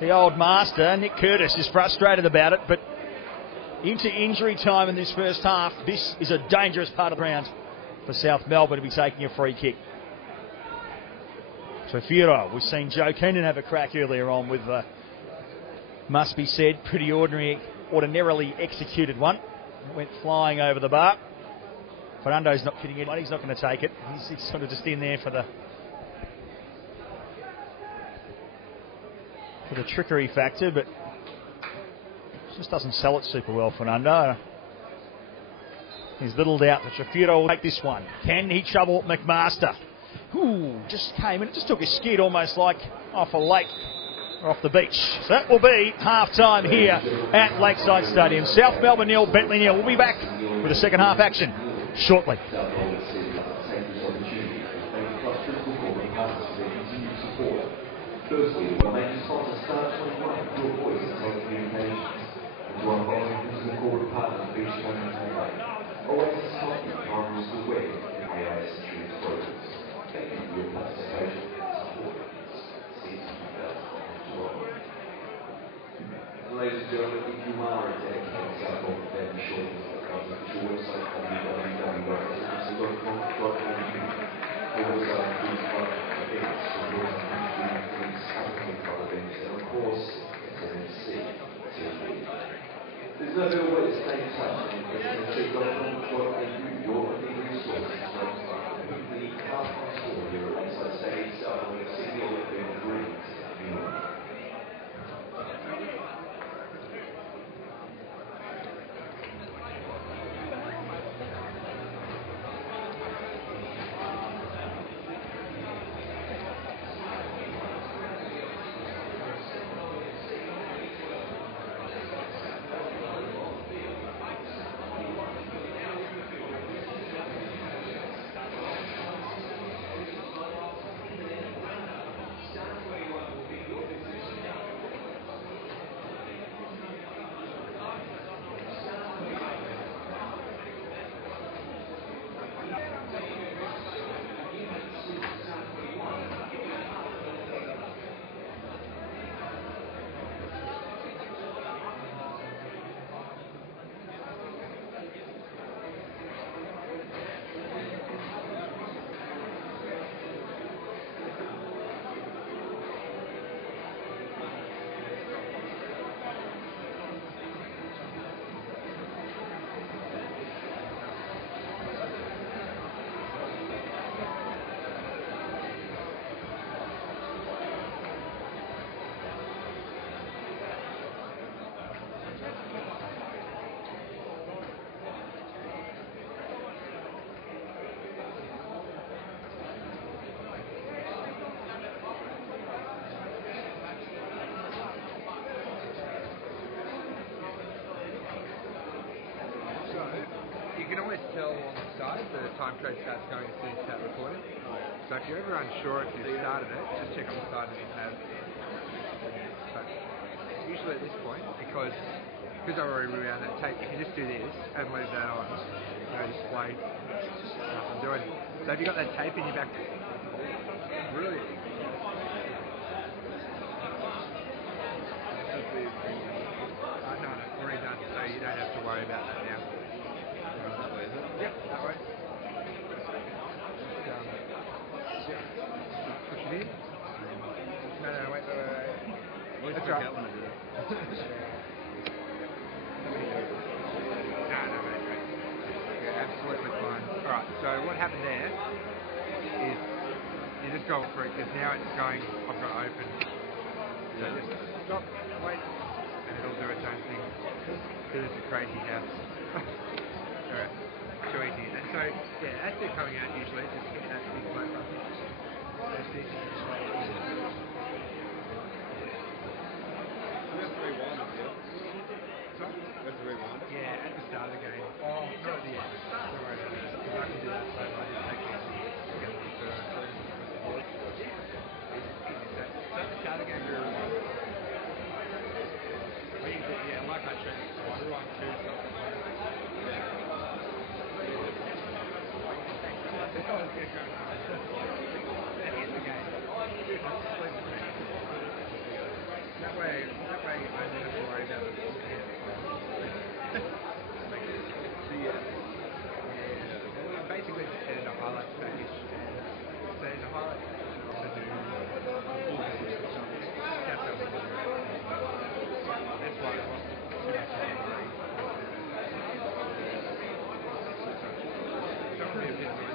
The old master, Nick Curtis, is frustrated about it, but into injury time in this first half, this is a dangerous part of the ground for South Melbourne to be taking a free kick. Shafiro, we've seen Joe Keenan have a crack earlier on with, must be said, pretty ordinarily executed one. It went flying over the bar. Fernando's not kidding anyone, he's not going to take it. He's sort of just in there for the trickery factor, but just doesn't sell it super well, Fernando. There's little doubt that Shafiro will take this one. Can he trouble McMaster? Ooh, just came in. It just took a skid almost like off a lake or off the beach. So that will be half-time here at Lakeside Stadium. South Melbourne 0, Bentleigh 0. We'll be back with the second half action shortly. Firstly, we'll make a sponsor Star 21 your voice in telecommunications. And to our following visiting corporate partners, Beach Home and Takeaway. Always a Scotland, Primary School Web, and AIS Insurance Brokers. Thank you for your participation and support since 2012. Ladies and gentlemen, if you are a dedicated South Melbourne fan, be sure to visit the official website www.sfc.com.au. The website includes live events, awards, and of course, SMC TV. There's no better way to stay in touch than SMC.com.au, your only resource to the half-time score here at Lakeside Stadium, South Melbourne, Sydney, Olympic Dreams, New York. You can always tell on the side the time code starts going as soon as you start recording. So if you're ever unsure if you've started it, just check on the side that you have. But usually at this point, because I've already rewound that tape, you can just do this and leave that on. Display nothing doing. So if you've got that tape in your back, brilliant. No, already done, so you don't have to worry about that now. Yep, that way. Push it in. No, wait. That's right. No, wait. Yeah, absolutely fine. Alright, so what happened there is you just go for it, because now it's going, I've got it open. So just stop, wait, and it'll do its own thing. Because it's a crazy house. Alright. Too easy. And so, yeah, as they're coming out usually, just hit that big play button. That's easy. That's rewind, yeah. Sorry? That's rewind. Yeah, at the start of the game. Oh, not at the end. Don't worry about that. Because I can do that so I just take it and get them to so at the start of the game, we rewind. Yeah, like I showed you, so I rewind two, so I That way I don't have to worry about it. Basically just set in a highlight package. So in the highlight package I also do full package or something. That's why I lost too much time. It's not really a bit noisy.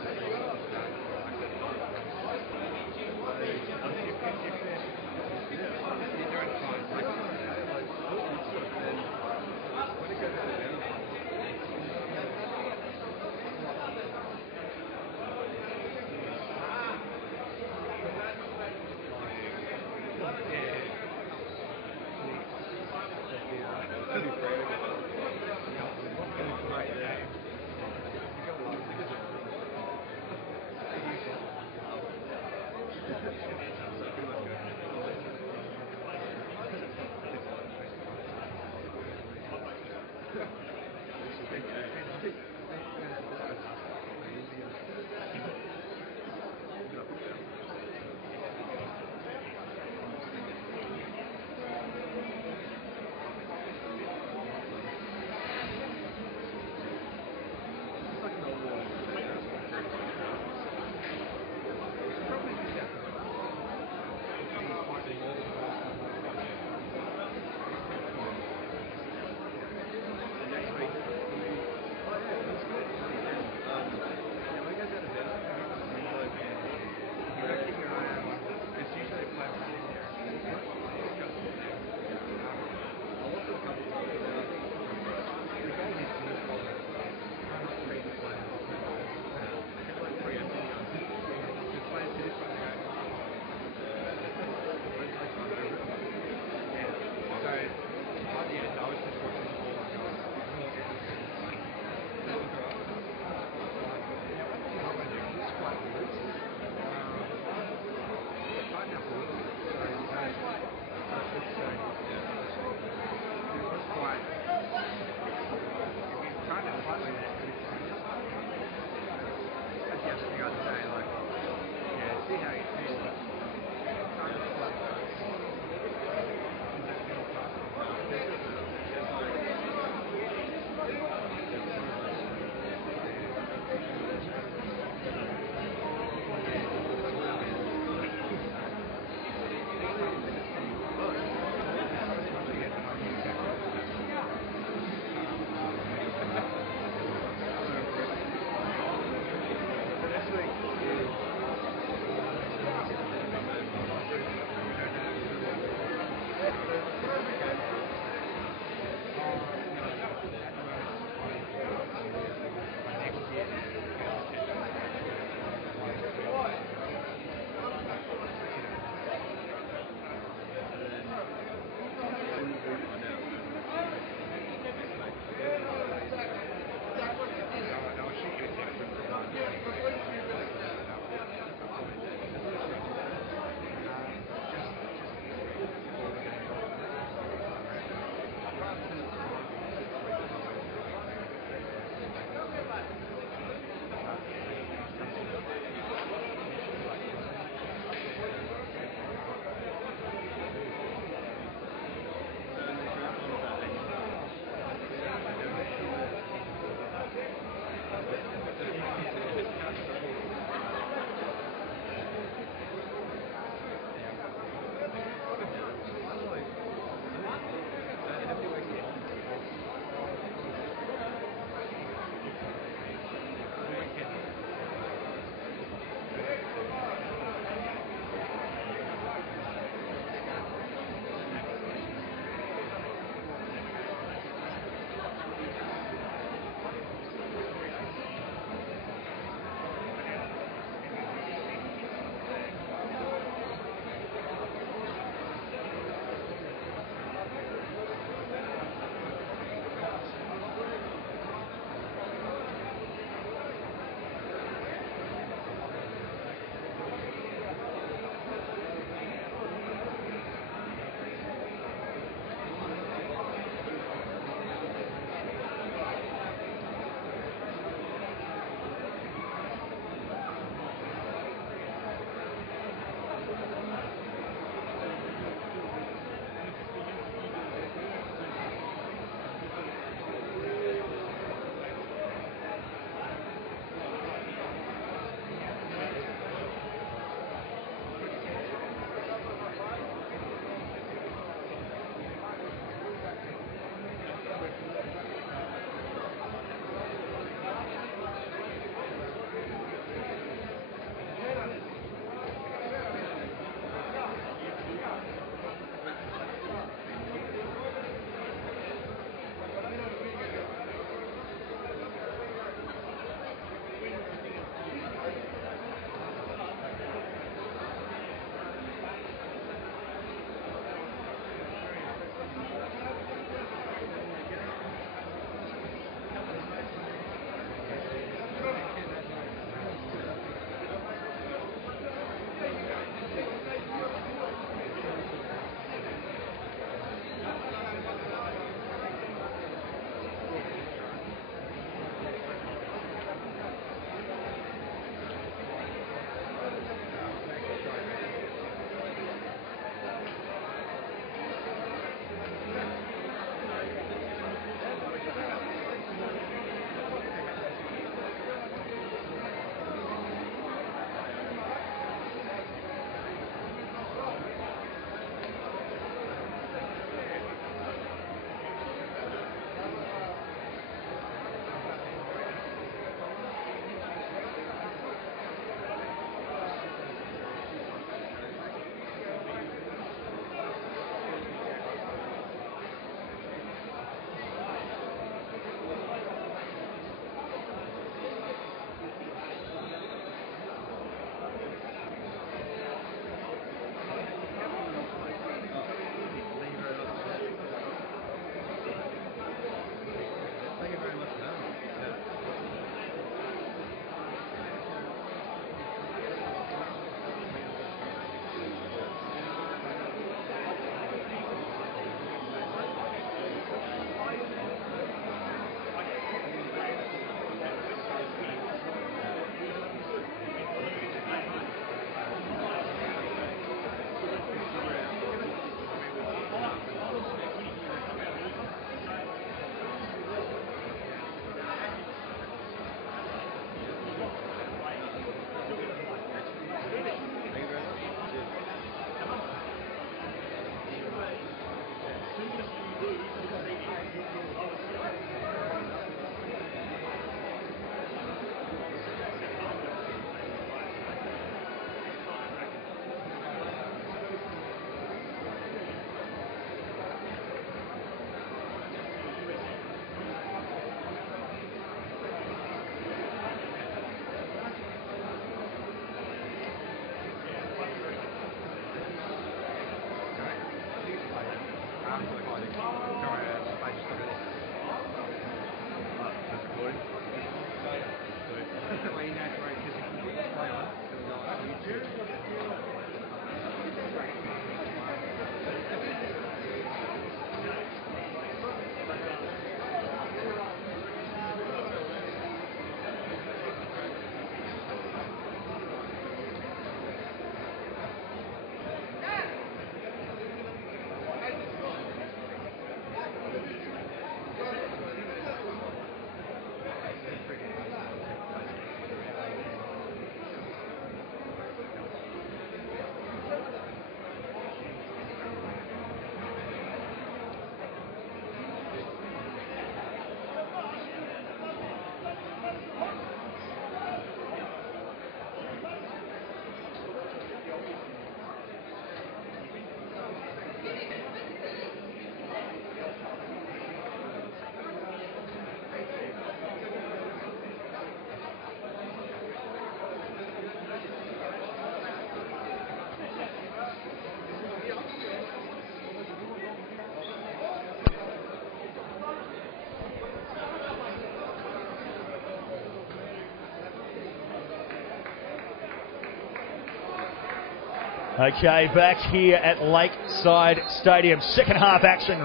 Okay, back here at Lakeside Stadium. Second half action.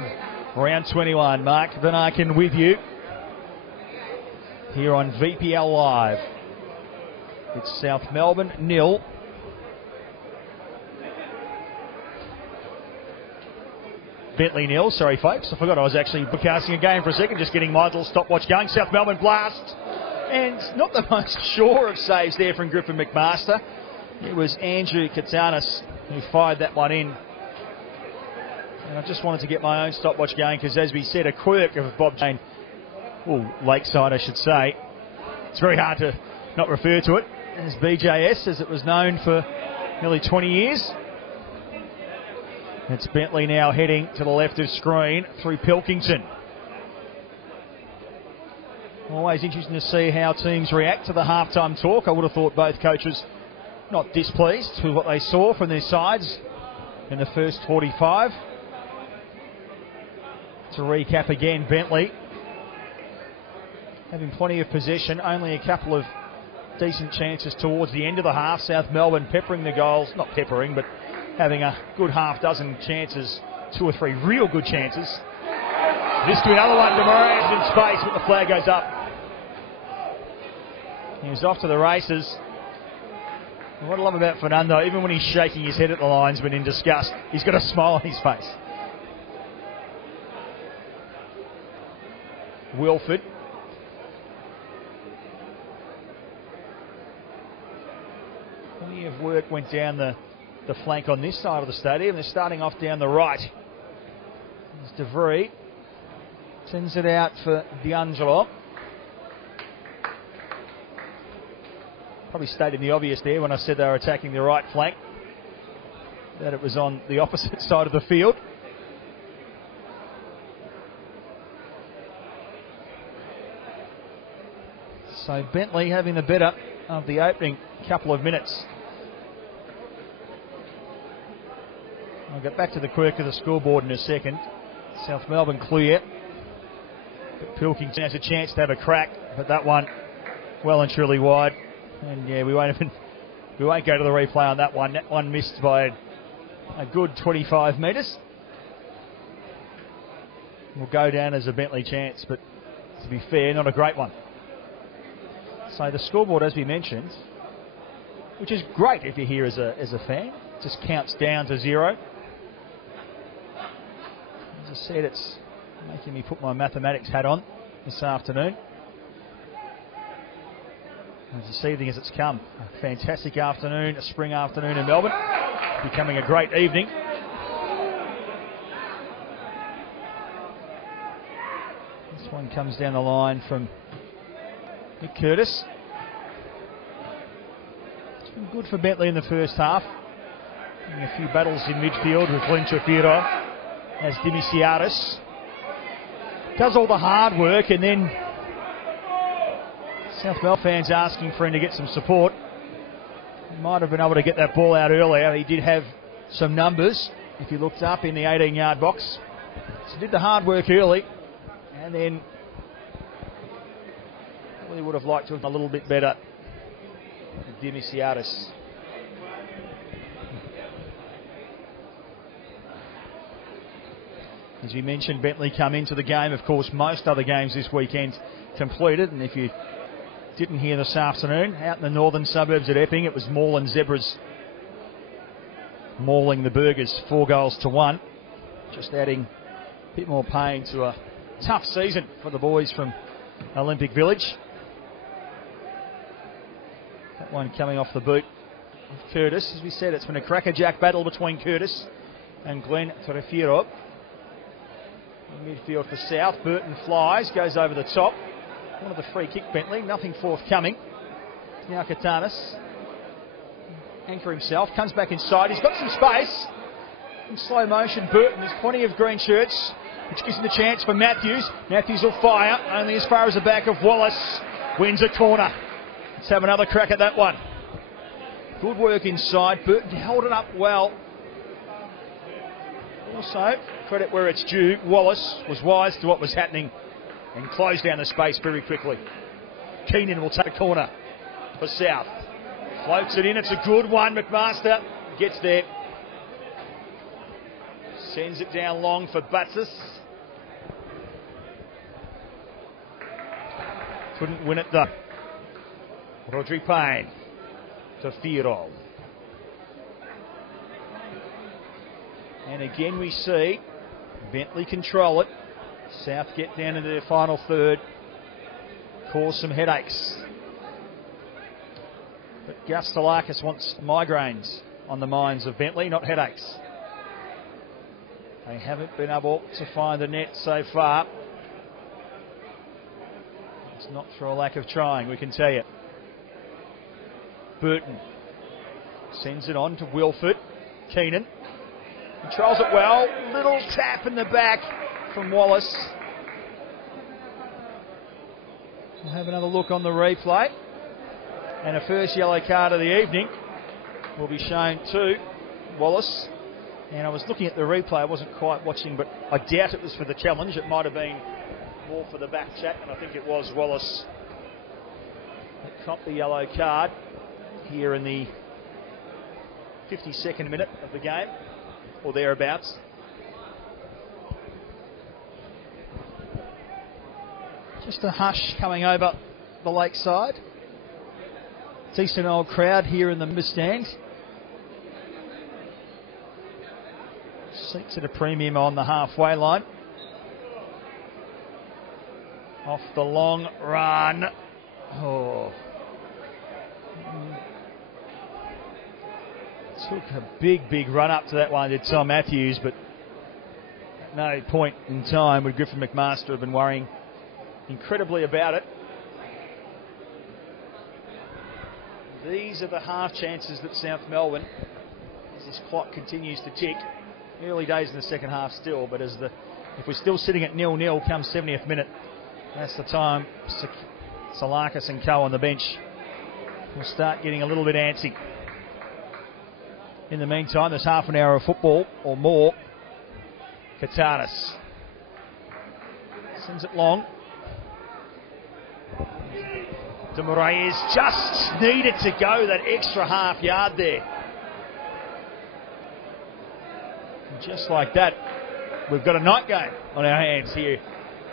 Round 21. Mark Van Aken with you here on VPL Live. It's South Melbourne 0. Bentleigh 0. Sorry, folks. I forgot I was actually broadcasting a game for a second. Just getting my little stopwatch going. South Melbourne blast. And not the most sure of saves there from Griffin McMaster. It was Andrew Katanis who fired that one in. And I just wanted to get my own stopwatch going because, as we said, a quirk of Bob Jane, well, Lakeside I should say. It's very hard to not refer to it as BJS, as it was known for nearly 20 years. It's Bentleigh now heading to the left of screen through Pilkington. Always interesting to see how teams react to the halftime talk. I would have thought both coaches not displeased with what they saw from their sides in the first 45. To recap again, Bentleigh having plenty of possession, only a couple of decent chances towards the end of the half. South Melbourne peppering the goals, not peppering, but having a good half dozen chances, 2 or 3 real good chances. This to another one, Demorage in space, but the flag goes up. He was off to the races. And what I love about Fernando, even when he's shaking his head at the linesman in disgust, he's got a smile on his face. Wilford. Plenty of work went down the flank on this side of the stadium. They're starting off down the right. There's DeVries. Sends it out for D'Angelo. Probably stated the obvious there when I said they were attacking the right flank, that it was on the opposite side of the field. So Bentleigh having the better of the opening couple of minutes. I'll get back to the quirk of the scoreboard in a second. South Melbourne clear. But Pilkington has a chance to have a crack, but that one well and truly wide. And yeah, we won't go to the replay on that one. That one missed by a good 25 metres. Will go down as a Bentleigh chance, but to be fair, not a great one. So the scoreboard, as we mentioned, which is great if you're here as a fan, just counts down to 0. As I said, it's making me put my mathematics hat on this afternoon. As this evening as it's come, a fantastic afternoon, a spring afternoon in Melbourne, becoming a great evening. This one comes down the line from Nick Curtis. It's been good for Bentleigh in the first half. Having a few battles in midfield with Glenn Chafiro as Dimisiaris does all the hard work, and then South Melbourne fans asking for him to get some support. He might have been able to get that ball out earlier. He did have some numbers if he looked up in the 18-yard box. So did the hard work early, and then really would have liked to have done a little bit better. Dimisiaris. As we mentioned, Bentleigh come into the game. Of course, most other games this weekend completed, and if you didn't hear this afternoon, out in the northern suburbs at Epping, it was Moreland Zebras mauling the Burgers 4-1. Just adding a bit more pain to a tough season for the boys from Olympic Village. That one coming off the boot of Curtis. As we said, it's been a crackerjack battle between Curtis and Glenn Torrefiro. In midfield for South, Burton flies, goes over the top. Wanted the free kick, Bentleigh, nothing forthcoming. Now Katanis, anchor himself, comes back inside, he's got some space. In slow motion, Burton, there's plenty of green shirts, which gives him the chance for Matthews. Matthews will fire, only as far as the back of Wallace, wins a corner. Let's have another crack at that one. Good work inside, Burton held it up well. Also, credit where it's due, Wallace was wise to what was happening and closed down the space very quickly. Keenan will take a corner for South. Floats it in, it's a good one. McMaster gets there Sends it down long for Batsis. Couldn't win it though. Rodri Payne to Firo. And again we see Bentleigh control it. South get down into their final third. Cause some headaches. But Gus Talakis wants migraines on the minds of Bentleigh, not headaches. They haven't been able to find the net so far. It's not for a lack of trying, we can tell you. Burton sends it on to Wilford. Keenan controls it well. Little tap in the back from Wallace. We'll have another look on the replay. And a first yellow card of the evening will be shown to Wallace. And I was looking at the replay, I wasn't quite watching, but I doubt it was for the challenge. It might have been more for the back chat, and I think it was Wallace that copped the yellow card here in the 52nd minute of the game, or thereabouts. Just a hush coming over the Lakeside. Decent old crowd here in the stand. Seats at a premium on the halfway line. Off the long run. Oh. Took a big run up to that one, did Tom Matthews, but at no point in time would Griffin McMaster have been worrying incredibly about it. These are the half chances that South Melbourne, as this clock continues to tick, early days in the second half still, but if we're still sitting at 0-0 come 70th minute, that's the time Salakis and co on the bench will start getting a little bit antsy. In the meantime, there's half an hour of football or more. Katanis sends it long. De Moraes just needed to go that extra half yard there. And just like that, we've got a night game on our hands here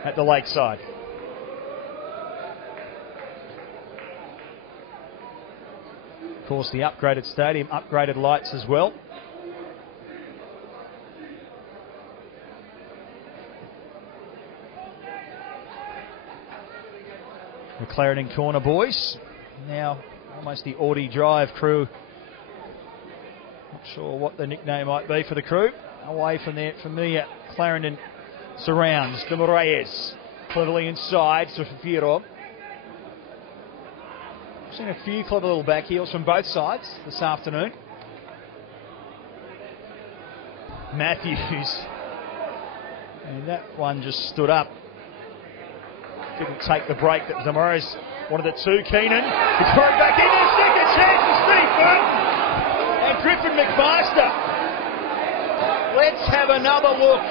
at the Lakeside. Of course, the upgraded stadium, upgraded lights as well. The Clarendon Corner boys, now almost the Audi Drive crew. Not sure what the nickname might be for the crew. Away from their familiar Clarendon surrounds. De Moraes cleverly inside to Firo. Seen a few clever little back heels from both sides this afternoon. Matthews, and that one just stood up. Didn't take the break that Zamaras wanted it to. Keenan, he threw it back in there. Second chance for Steve Burton and Griffin McMaster. Let's have another look.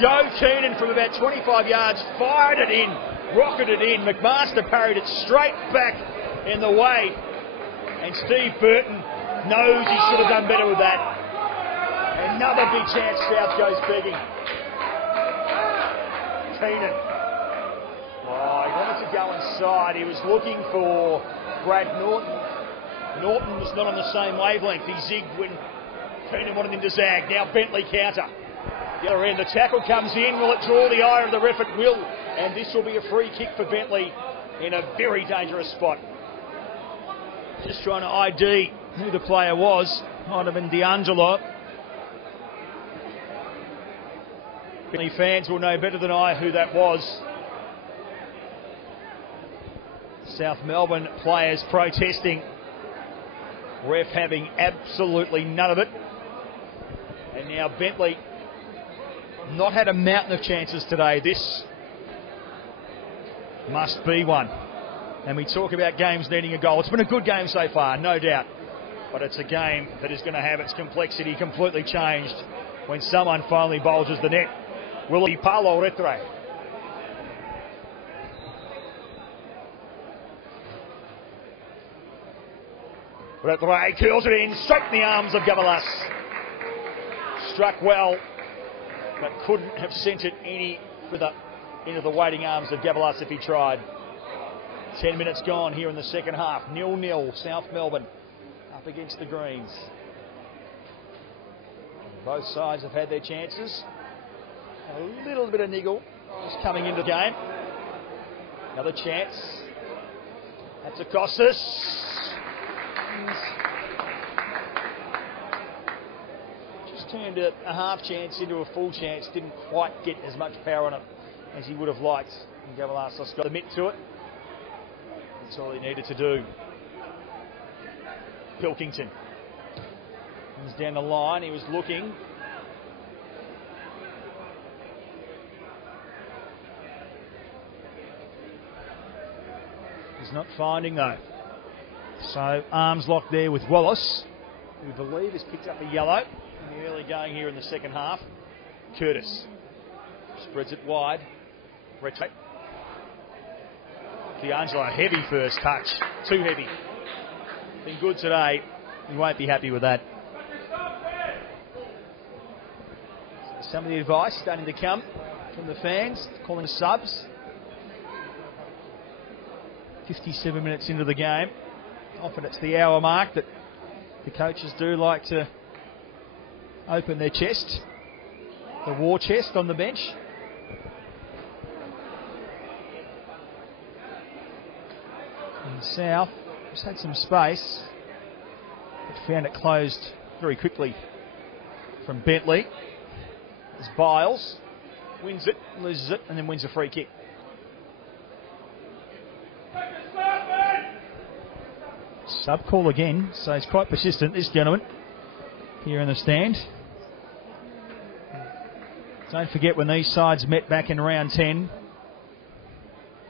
Joe Keenan from about 25 yards fired it in, rocketed in. McMaster parried it straight back in the way, and Steve Burton knows he should have done better with that. Another big chance. South goes begging. Keenan. Oh, he wanted to go inside. He was looking for Brad Norton. Norton was not on the same wavelength. He zigged when Keenan wanted him to zag. Now Bentleigh counter. The other end, the tackle comes in. Will it draw the eye of the ref? It will. And this will be a free kick for Bentleigh in a very dangerous spot. Just trying to ID who the player was. Might have been D'Angelo. Bentleigh fans will know better than I who that was. South Melbourne players protesting. Ref having absolutely none of it. And now Bentleigh not had a mountain of chances today. This must be one. And we talk about games needing a goal. It's been a good game so far, no doubt. But it's a game that is going to have its complexity completely changed when someone finally bulges the net. Will it be Paulo Retre? Retre curls it in, straight in the arms of Gavalas. Struck well but couldn't have sent it any further into the waiting arms of Gavalas if he tried. 10 minutes gone here in the second half. 0-0, South Melbourne up against the Greens. Both sides have had their chances. A little bit of niggle just coming into the game. Another chance. That's a Costas. Just turned a half chance into a full chance. Didn't quite get as much power on it as he would have liked. And Gavalas got the mitt to it. That's all he needed to do. Pilkington comes down the line. He was looking. He's not finding though. So arms locked there with Wallace, who we believe has picked up a yellow in the early going here in the second half. Curtis spreads it wide. Retake. D'Angelo, heavy first touch. Too heavy. Been good today. He won't be happy with that. Some of the advice starting to come from the fans, calling subs. 57 minutes into the game. Often it's the hour mark that the coaches do like to open their chest, the war chest on the bench. And South just had some space, but found it closed very quickly from Bentleigh. As Biles wins it, loses it, and then wins a free kick. Sub call again, so he's quite persistent, this gentleman, here in the stand. Don't forget when these sides met back in round 10,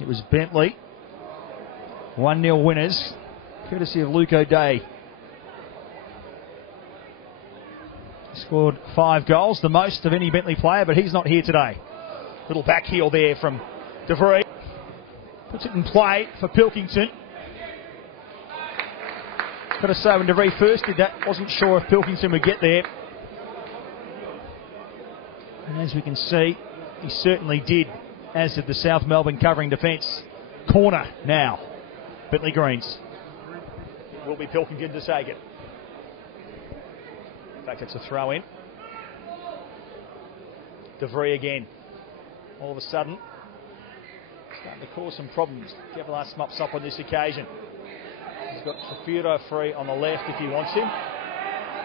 it was Bentleigh. 1-0 winners, courtesy of Luke O'Day. Scored 5 goals, the most of any Bentleigh player, but he's not here today. Little back heel there from DeVries. Puts it in play for Pilkington. Got to say, when DeVries first did that, wasn't sure if Pilkington would get there. And as we can see, he certainly did, as did the South Melbourne covering defence. Corner now. Bentleigh Greens. It will be Pilkington to take it. In fact, it's a throw in. DeVries again. All of a sudden, starting to cause some problems. Gavalas mops up on this occasion. He's got Safiro free on the left if he wants him.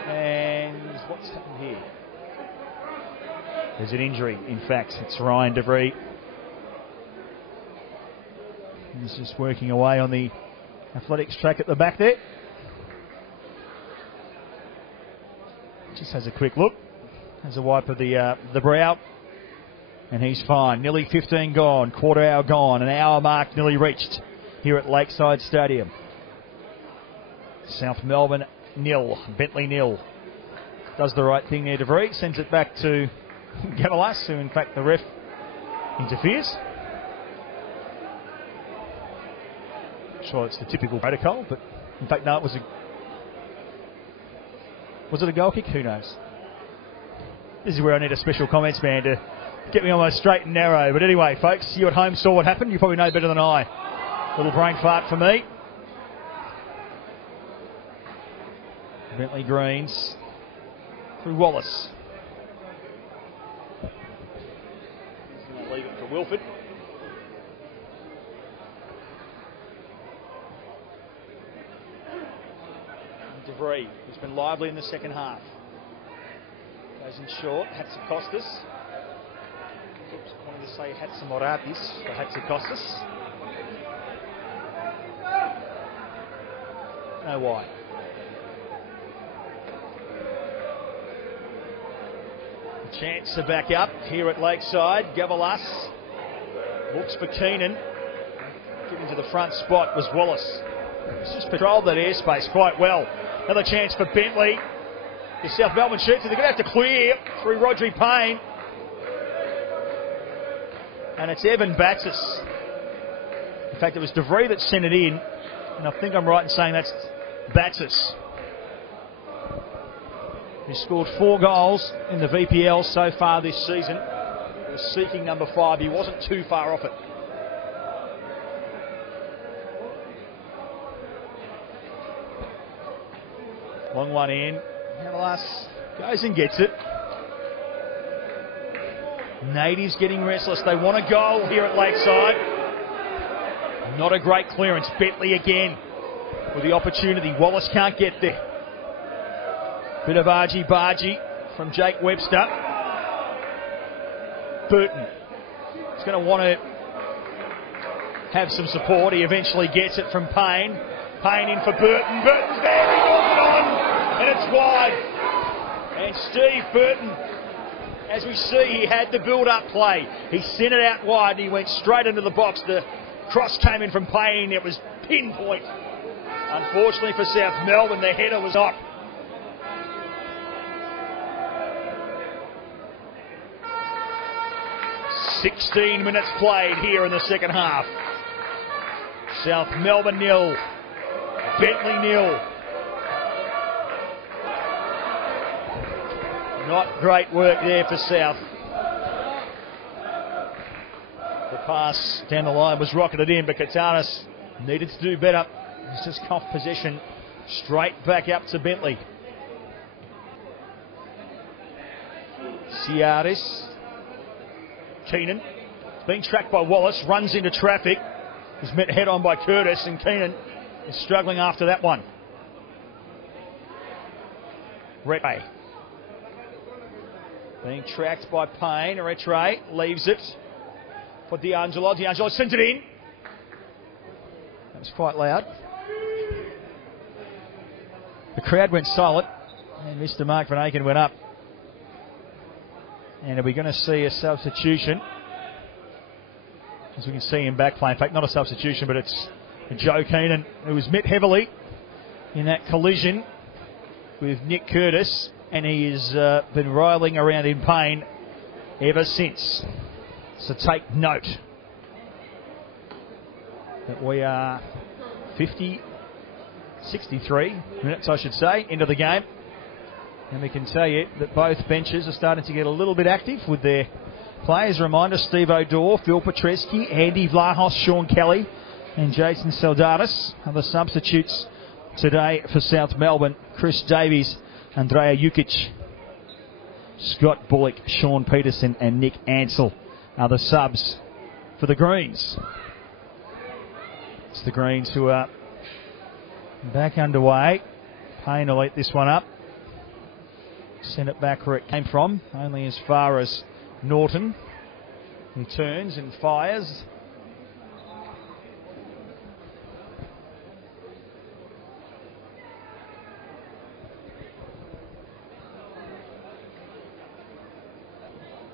And what's happened here? There's an injury, in fact. It's Ryan DeVries. He's just working away on the athletics track at the back there. Just has a quick look. Has a wipe of the brow. And he's fine. Nearly 15 gone. Quarter hour gone. An hour mark nearly reached here at Lakeside Stadium. South Melbourne 0. Bentleigh 0. Does the right thing there, DeVries. Sends it back to Gavalas, who in fact the ref interferes. Sure, it's the typical protocol, but in fact no, it was it a goal kick? Who knows? This is where I need a special comments man to get me on my straight and narrow. But anyway, folks, you at home saw what happened. You probably know better than I. Little brain fart for me. Bentleigh Greens through Wallace. He's going to leave it for Wilford. DeVries, who's been lively in the second half. Goes in short. Hatzikostas. Oops, I wanted to say Hatzimoratis for Hatzikostas. No why. A chance to back up here at Lakeside. Gavalas looks for Keenan. Getting to the front spot was Wallace. He's just patrolled that airspace quite well. Another chance for Bentleigh. The South Melbourne shoots, and they're going to have to clear through Rodri Payne. And it's Evan Batsis. In fact, it was DeVries that sent it in, and I think I'm right in saying that's Batsis. He's scored 4 goals in the VPL so far this season. He was seeking number 5. He wasn't too far off it. Long one in. Nevertheless, goes and gets it. Natives getting restless. They want a goal here at Lakeside. Not a great clearance. Bentleigh again with the opportunity. Wallace can't get there. Bit of argy-bargy from Jake Webster. Burton. He's going to want to have some support. He eventually gets it from Payne. Payne in for Burton. Burton's there. He goes it on. And it's wide. And Steve Burton, as we see, he had the build-up play. He sent it out wide and he went straight into the box. The cross came in from Payne. It was pinpoint. Unfortunately for South Melbourne, the header was not. "16 minutes played here in the second half. South Melbourne 0, Bentleigh 0. Not great work there for South. The pass down the line was rocketed in, but Katanis needed to do better. He's just coughed possession straight back up to Bentleigh. Ciaris. Keenan, being tracked by Wallace, runs into traffic. He's met head on by Curtis, and Keenan is struggling after that one. Retre. Being tracked by Payne. Retre leaves it for D'Angelo. D'Angelo sends it in. That was quite loud. The crowd went silent, and Mr. Mark Van Aken went up. And are we going to see a substitution? As we can see him back play. In fact, not a substitution, but it's Joe Keenan, who was met heavily in that collision with Nick Curtis. And he has been rolling around in pain ever since. So take note that we are 63 minutes, I should say, into the game. And we can tell you that both benches are starting to get a little bit active with their players. Reminder, Steve O'Dore, Phil Petreski, Andy Vlahos, Sean Kelly and Jason Saldatis are the substitutes today for South Melbourne. Chris Davies, Andrea Jukic, Scott Bullock, Sean Peterson and Nick Ansell are the subs for the Greens. It's the Greens who are back underway. Payne will eat this one up. Send it back where it came from, only as far as Norton. He turns and fires.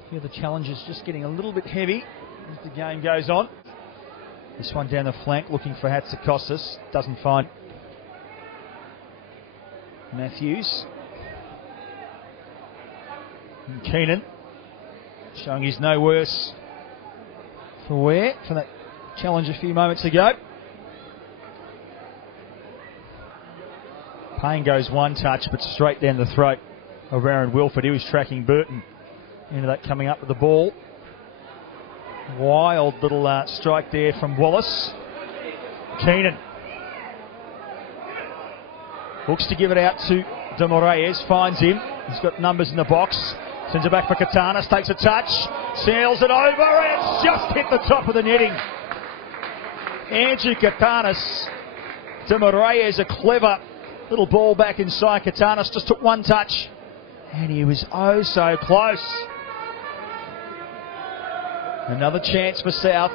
Here the challenge is just getting a little bit heavy as the game goes on. This one down the flank looking for Hatzikostas. Doesn't find Matthews. And Keenan showing he's no worse for wear for that challenge a few moments ago. Payne goes one touch but straight down the throat of Aaron Wilford. He was tracking Burton into that coming up with the ball. Wild little strike there from Wallace. Keenan looks to give it out to De Moraes, finds him. He's got numbers in the box. Sends it back for Katanis, takes a touch, sails it over, and it's just hit the top of the netting. Andrew Katanis. De Moraes, a clever little ball back inside. Katanis just took one touch, and he was oh so close. Another chance for South.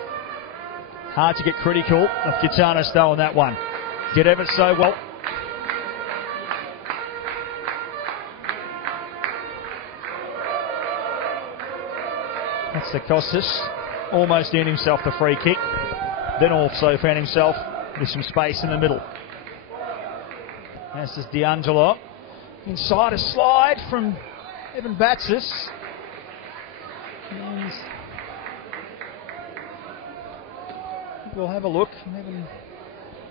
Hard to get critical of Katanis though on that one. Did ever so well. That's the Costas. Almost earned himself the free kick. Then also found himself with some space in the middle. This is D'Angelo. Inside a slide from Evan Batsis. And we'll have a look.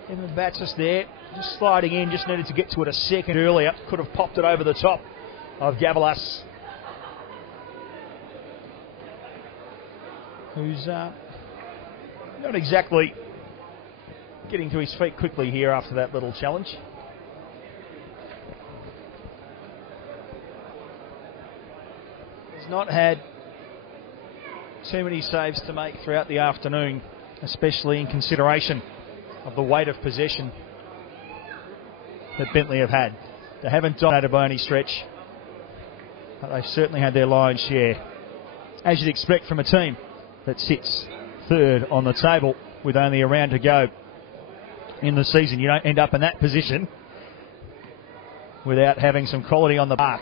Evan Batsis there. Just sliding in. Just needed to get to it a second earlier. Could have popped it over the top of Gavalas, who's not exactly getting to his feet quickly here after that little challenge. He's not had too many saves to make throughout the afternoon, especially in consideration of the weight of possession that Bentleigh have had. They haven't dominated by any stretch, but they've certainly had their lion's share, as you'd expect from a team that sits third on the table with only a round to go in the season. You don't end up in that position without having some quality on the mark.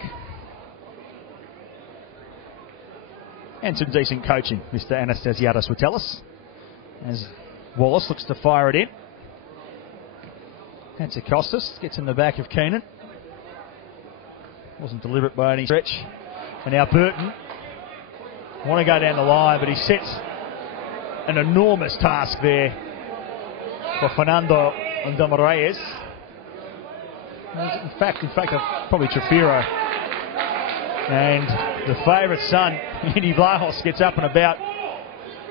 And some decent coaching, Mr. Anastasiadis would tell us, as Wallace looks to fire it in. That's Costas, gets in the back of Keenan. Wasn't deliberate by any stretch. And now Burton want to go down the line, but he sets an enormous task there for Fernando Andomareyes. In fact, probably Trafiro. And the favourite son, Andy Vlahos, gets up and about,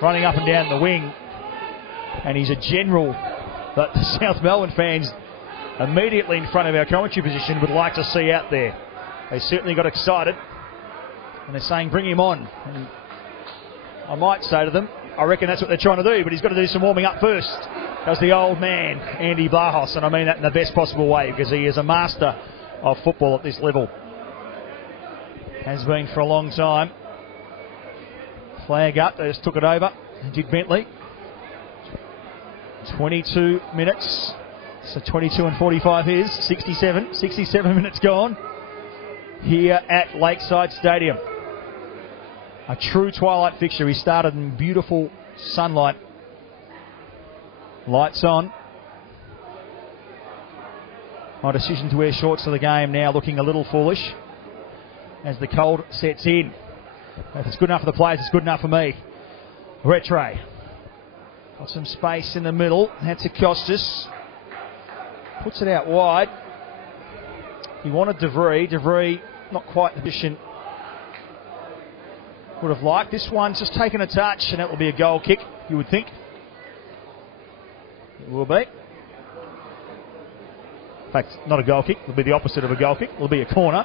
running up and down the wing. And he's a general that the South Melbourne fans immediately in front of our commentary position would like to see out there. They certainly got excited. And they're saying, bring him on. And I might say to them, I reckon that's what they're trying to do, but he's got to do some warming up first. Does the old man, Andy Vlahos, and I mean that in the best possible way, because he is a master of football at this level. Has been for a long time. Flag up, they just took it over. Did Bentleigh. 22 minutes. So 22 and 45 is 67 minutes gone here at Lakeside Stadium. A true twilight fixture. We started in beautiful sunlight. Lights on. My decision to wear shorts for the game now looking a little foolish as the cold sets in. If it's good enough for the players, it's good enough for me. Retray. Got some space in the middle. That's Costas. Puts it out wide. He wanted DeVree. DeVree not quite the position would have liked. This one's just taken a touch, and that will be a goal kick, you would think. It will be. In fact, not a goal kick. It'll be the opposite of a goal kick. It'll be a corner.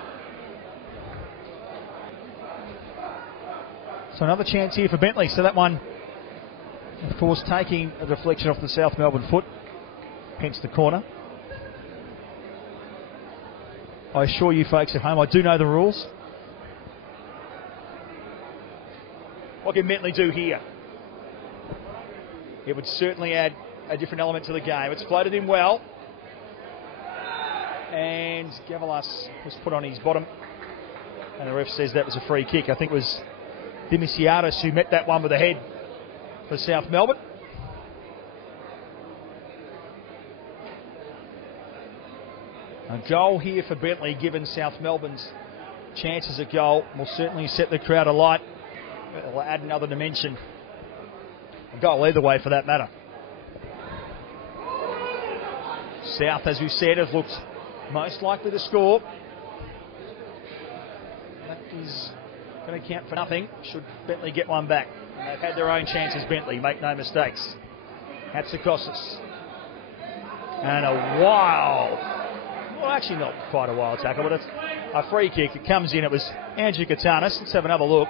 So another chance here for Bentleigh. So that one, of course, taking a deflection off the South Melbourne foot, hence the corner. I assure you folks at home, I do know the rules. What can Bentleigh do here? It would certainly add a different element to the game. It's floated in well. And Gavalas was put on his bottom. And the ref says that was a free kick. I think it was Dimisiadis who met that one with the head for South Melbourne. A goal here for Bentleigh, given South Melbourne's chances at goal, will certainly set the crowd alight. It'll add another dimension. A goal either way for that matter. South, as we said, have looked most likely to score. That is going to count for nothing should Bentleigh get one back. And they've had their own chances, Bentleigh, make no mistakes. Hatzikostas. And a wild, well, actually not quite a wild tackle, but it's a free kick. It comes in. It was Andrew Katanis. Let's have another look.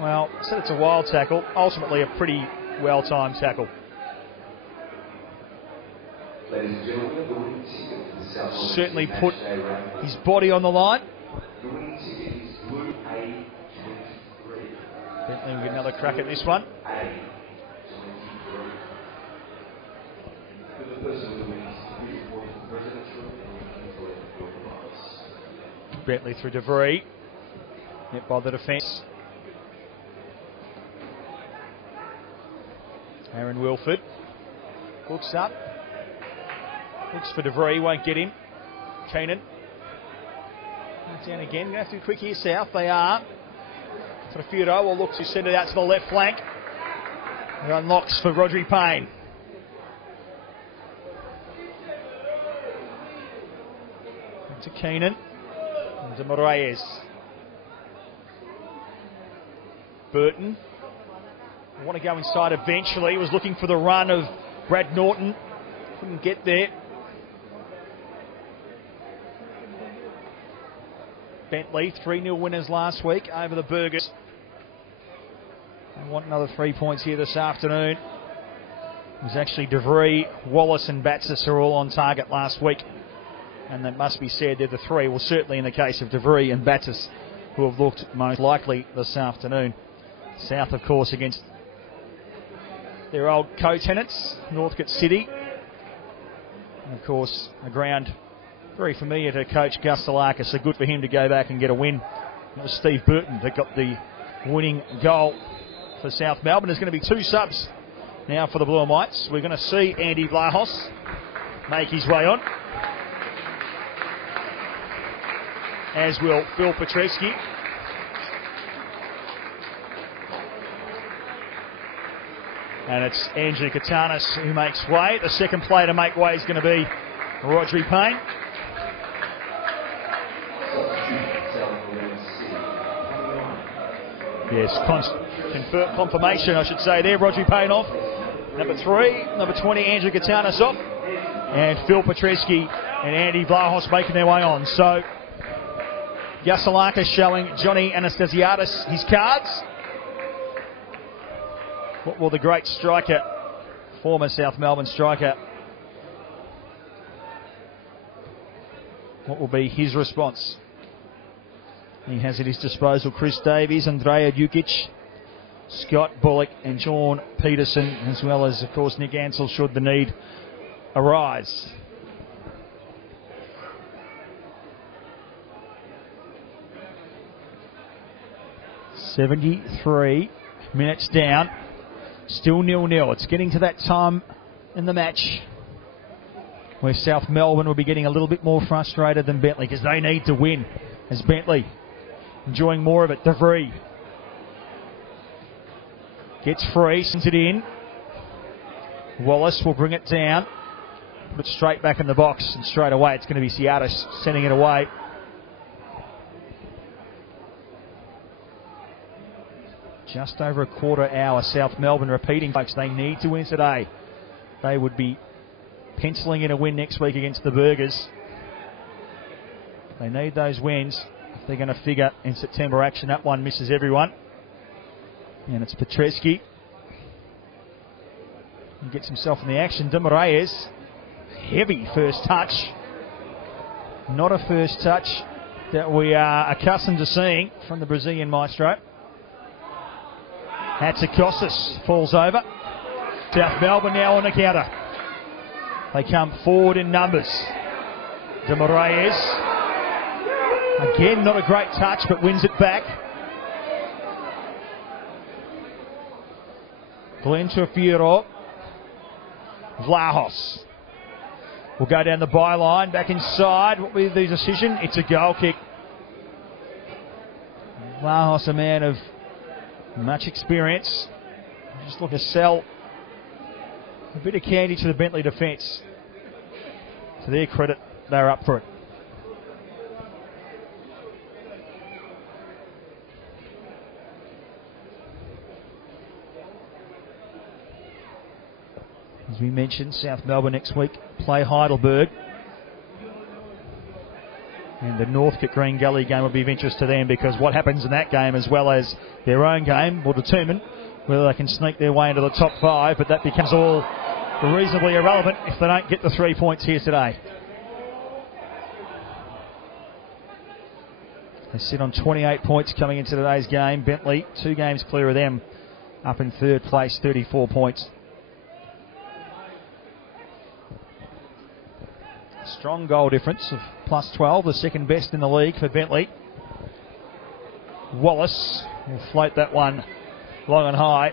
Well, I said it's a wild tackle. Ultimately, a pretty well-timed tackle. Certainly put his body on the line. Bentleigh will get another crack at this one. Bentleigh through DeVree. Met by the defence. Aaron Wilford. Hooks up. Looks for DeVree, won't get him. Keenan. Down again. Going to have to be quick here, South. They are. Trafiro will look to send it out to the left flank. It unlocks for Rodri Payne. To Keenan. De Moraes. Burton. I want to go inside eventually. He was looking for the run of Brad Norton. Couldn't get there. Bentleigh, 3-0 winners last week over the Burgers. They want another 3 points here this afternoon. It was actually DeVry, Wallace and Batsis are all on target last week. And that must be said, they're the three. Well, certainly in the case of DeVry and Batsis, who have looked most likely this afternoon. South, of course, against their old co-tenants, Northcote City. And, of course, a ground very familiar to coach Gus Salakis, so good for him to go back and get a win. It was Steve Burton that got the winning goal for South Melbourne. There's going to be 2 subs now for the Blue and Whites. We're going to see Andy Vlahos make his way on, as will Phil Petreski. And it's Andrew Katanis who makes way. The second player to make way is going to be Rodri Payne. Yes, confirmation, I should say there. Rodri Payne off. Number 3, number 20, Andrew Katanis off. And Phil Petreski and Andy Vlahos making their way on. So, Yasalakis showing Johnny Anastasiadis his cards. What will the great striker, former South Melbourne striker, what will be his response? He has at his disposal Chris Davies, Andrea Dukic, Scott Bullock and Sean Peterson, as well as, of course, Nick Ansell should the need arise. "73 minutes down, still 0-0. It's getting to that time in the match where South Melbourne will be getting a little bit more frustrated than Bentleigh, because they need to win, as Bentleigh enjoying more of it. DeVry gets free, sends it in. Wallace will bring it down, put it straight back in the box, and straight away it's going to be Siatis sending it away. Just over a quarter hour. South Melbourne repeating, folks, they need to win today. They would be penciling in a win next week against the Burgers. They need those wins if they're going to figure in September action. That one misses everyone. And it's Petreski. He gets himself in the action. De Moraes, heavy first touch. Not a first touch that we are accustomed to seeing from the Brazilian maestro. Hatzikostas falls over. South Melbourne now on the counter. They come forward in numbers. De Moraes, again not a great touch, but wins it back. Glenn Trafiro. Vlahos will go down the byline, back inside. What will be the decision? It's a goal kick. Vlahos, a man of much experience, just looking to sell a bit of candy to the Bentleigh defence. To their credit, they're up for it. As we mentioned, South Melbourne next week play Heidelberg. And the Northcote Green Gully game will be of interest to them, because what happens in that game, as well as their own game, will determine whether they can sneak their way into the top 5. But that becomes all reasonably irrelevant if they don't get the 3 points here today. They sit on 28 points coming into today's game. Bentleigh, 2 games clear of them, up in 3rd place, 34 points. Strong goal difference of plus 12, the second best in the league for Bentleigh. Wallace will float that one long and high.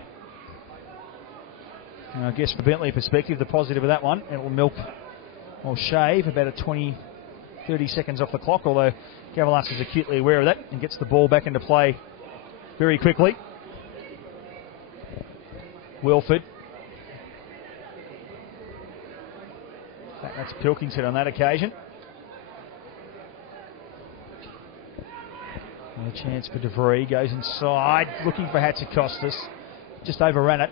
And I guess from Bentleigh perspective, the positive of that one, it will milk or shave about a 20-30 seconds off the clock, although Gavalas is acutely aware of that and gets the ball back into play very quickly. Wilford. That's Pilkington on that occasion. Another chance for DeVries, goes inside, looking for Hatzikostas, just overran it.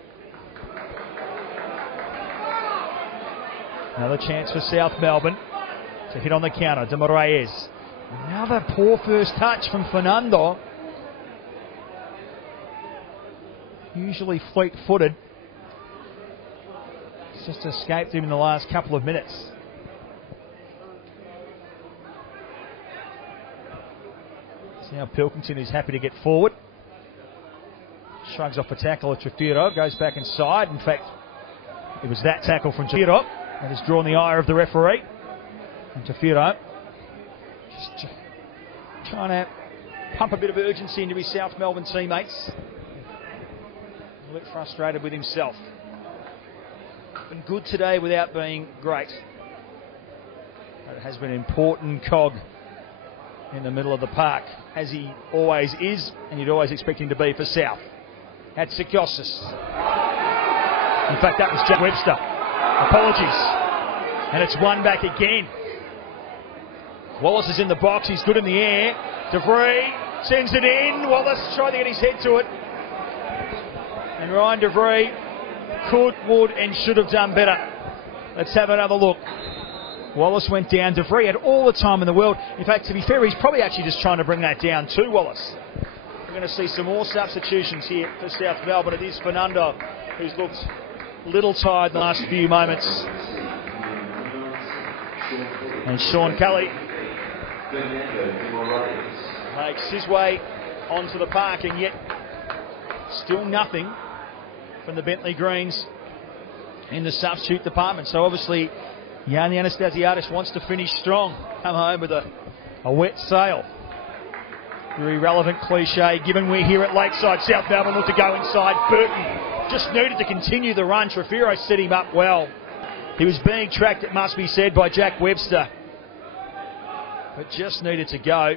Another chance for South Melbourne to hit on the counter. De Moraes. Another poor first touch from Fernando. Usually fleet-footed. It's just escaped him in the last couple of minutes. So now Pilkington is happy to get forward. Shrugs off a tackle at Trefiro, goes back inside. In fact, it was that tackle from Trefiro that has drawn the ire of the referee. And Trefiro just trying to pump a bit of urgency into his South Melbourne teammates. A bit frustrated with himself. Been good today without being great. But it has been an important cog in the middle of the park, as he always is, and you'd always expect him to be for South. Hatzikostas. In fact, that was Jack Webster. Apologies. And it's one back again. Wallace is in the box, he's good in the air. DeVries sends it in. Wallace trying to get his head to it. And Ryan DeVries could, would and should have done better. Let's have another look. Wallace went down. DeVries had all the time in the world. In fact, to be fair, he's probably actually just trying to bring that down to Wallace. We're going to see some more substitutions here for South Melbourne. It is Fernando, who's looked a little tired in the last few moments. And Sean Kelly makes his way onto the park, and yet still nothing from the Bentleigh Greens in the substitute department. So obviously Yanni Anastasiadis wants to finish strong, come home with a wet sail. Very relevant cliche given we're here at Lakeside. South Melbourne look to go inside. Burton just needed to continue the run. Trefiro set him up well. He was being tracked, it must be said, by Jack Webster, but just needed to go.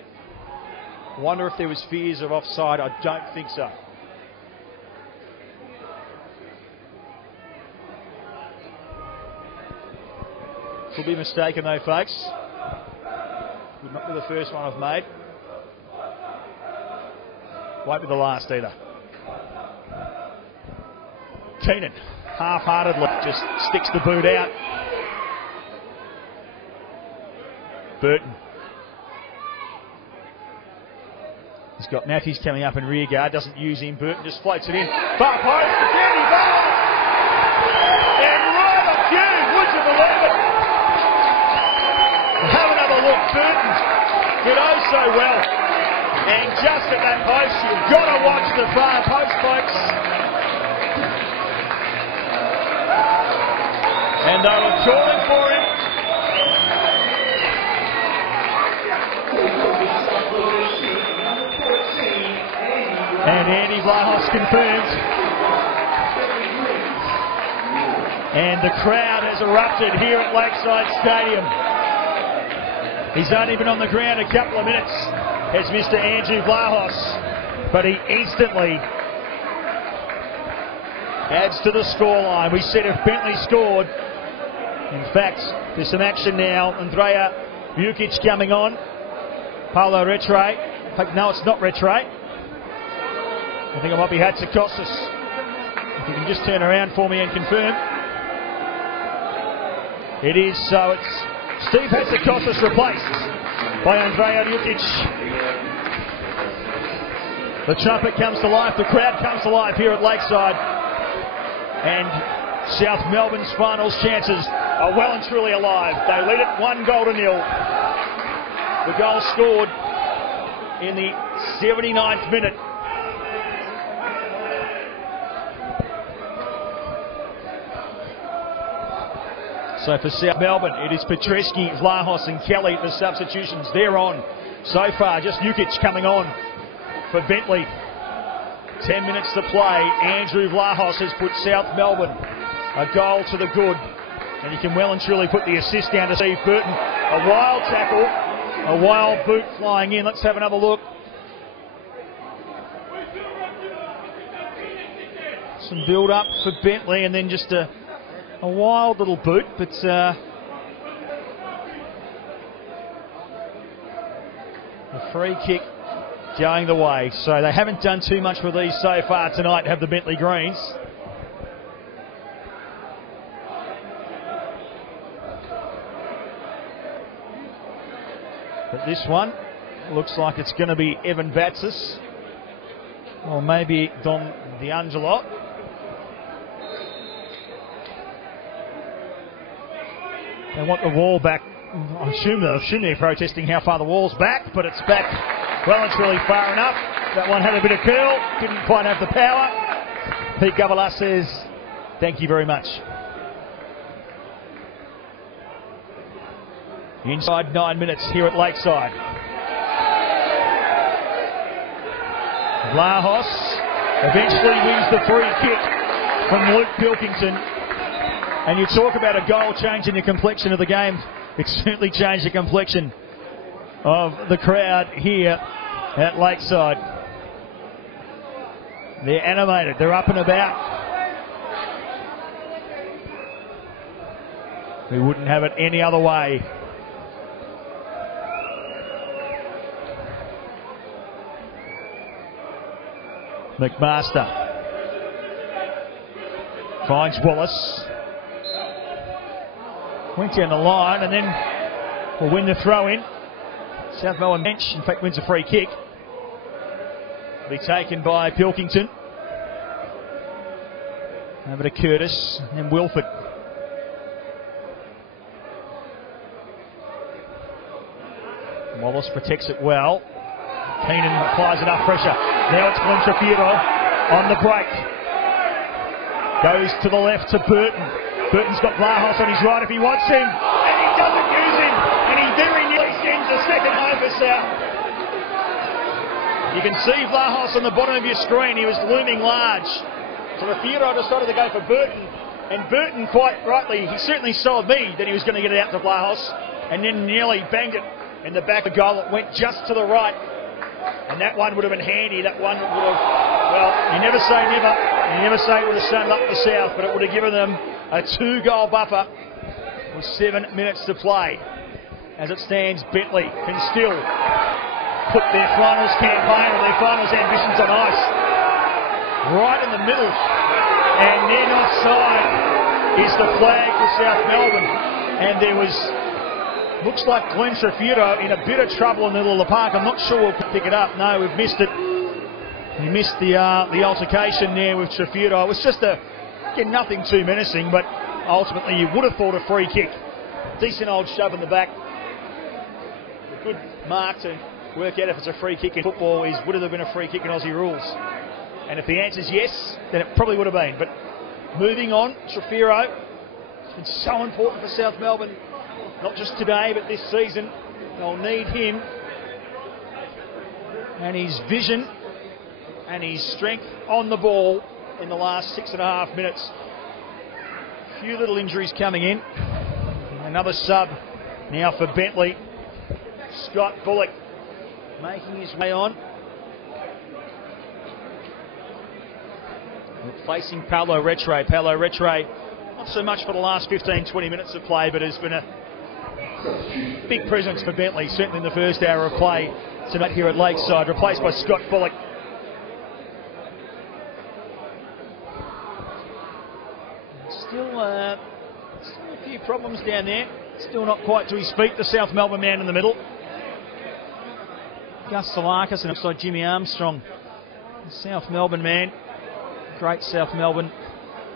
Wonder if there was fears of offside. I don't think so. Could be mistaken though, folks. Would not be the first one I've made. Won't be the last either. Keenan, half-heartedly, just sticks the boot out. Burton. He's got Matthews coming up in rear guard, doesn't use him. Burton just floats it in. Far post, again, and right on cue, would you believe it? Have another look. Burton did oh so well. And just at that post, you've got to watch the far post, folks. And they were calling for him. And Andy Vlahos confirmed. And the crowd has erupted here at Lakeside Stadium. He's only been on the ground a couple of minutes as Mr. Andrew Vlahos, but he instantly adds to the scoreline. We said if Bentleigh scored, in fact, there's some action now. Andrea Vukic coming on. Paulo Retre. In fact, no, it's not Retre. I think it might be Hatzikostas. If you can just turn around for me and confirm. It is, so it's Steve Hatzikostas replaced by Andrea Vukic. The trumpet comes to life, the crowd comes to life here at Lakeside. And South Melbourne's finals chances are well and truly alive. They lead it 1-0. The goal scored in the 79th minute. So for South Melbourne, it is Petreski, Vlahos and Kelly, the substitutions. They're on so far. Just Vukic coming on for Bentleigh. 10 minutes to play. Andrew Vlahos has put South Melbourne a goal to the good. And you can well and truly put the assist down to Steve Burton. A wild tackle, a wild boot flying in. Let's have another look. Some build up for Bentleigh and then just a wild little boot, but the free kick going the way. So they haven't done too much with these so far tonight, have the Bentleigh Greens. But this one looks like it's going to be Evan Vatsis, or maybe Don D'Angelo. They want the wall back. I assume they're protesting how far the wall's back, but it's back. Well, it's really far enough. That one had a bit of curl, didn't quite have the power. Pete Gavalas says, thank you very much. Inside 9 minutes here at Lakeside. Vlahos eventually wins the free kick from Luke Pilkington. And you talk about a goal changing the complexion of the game. It certainly changed the complexion of the crowd here at Lakeside. They're animated, they're up and about. We wouldn't have it any other way. McMaster finds Wallace. Went down the line and then will win the throw in. South Melbourne bench, in fact, wins a free kick. Will be taken by Pilkington. Over to Curtis and Wilford. Wallace protects it well. Keenan applies enough pressure. Now it's Glenn Trafiro on the break. Goes to the left to Burton. Burton's got Vlahos on his right if he wants him. And he doesn't use him. And he very nearly sends the second home for South. You can see Vlahos on the bottom of your screen. He was looming large. So Trafiro decided to go for Burton. And Burton, quite rightly, he certainly sold me that he was going to get it out to Vlahos. And then nearly banged it in the back of goal. It went just to the right. And that one would have been handy. That one would have, well, you never say never. You never say it would have summed up the South, but it would have given them a 2-goal buffer with 7 minutes to play. As it stands, Bentleigh can still put their finals campaign or their finals ambitions on ice. Right in the middle. And then offside is the flag for South Melbourne. And there was, looks like Glenn Trafiro in a bit of trouble in the middle of the park. I'm not sure we'll pick it up. No, we've missed it. He missed the altercation there with Trafiro. It was just again, nothing too menacing, but ultimately you would have thought a free kick. Decent old shove in the back. A good mark to work out if it's a free kick in football is, would it have been a free kick in Aussie rules? And if the answer is yes, then it probably would have been. But moving on, Trafiro, it's been so important for South Melbourne, not just today, but this season. They'll need him and his vision and his strength on the ball in the last 6.5 minutes. A few little injuries coming in. Another sub now for Bentleigh. Scott Bullock making his way on. Replacing Paolo Retre. Paolo Retre, not so much for the last 15-20 minutes of play, but has been a big presence for Bentleigh, certainly in the first hour of play tonight here at Lakeside. Replaced by Scott Bullock. Still a few problems down there. Still not quite to his feet, the South Melbourne man in the middle. Gus Salakis, and it looks like Jimmy Armstrong, the South Melbourne man. Great South Melbourne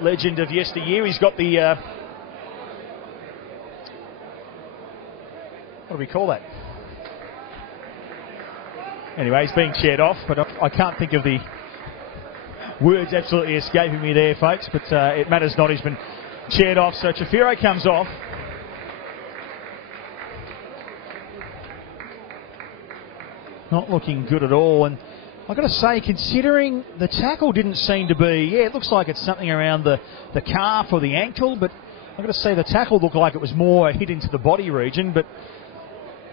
legend of yesteryear. He's got the what do we call that? Anyway, he's being chaired off, but I can't think of the words absolutely escaping me there, folks, but it matters not. He's been chaired off, so Trafiro comes off. Not looking good at all, and I've got to say, considering the tackle didn't seem to be, it looks like it's something around the calf or the ankle, but I've got to say the tackle looked like it was more a hit into the body region, but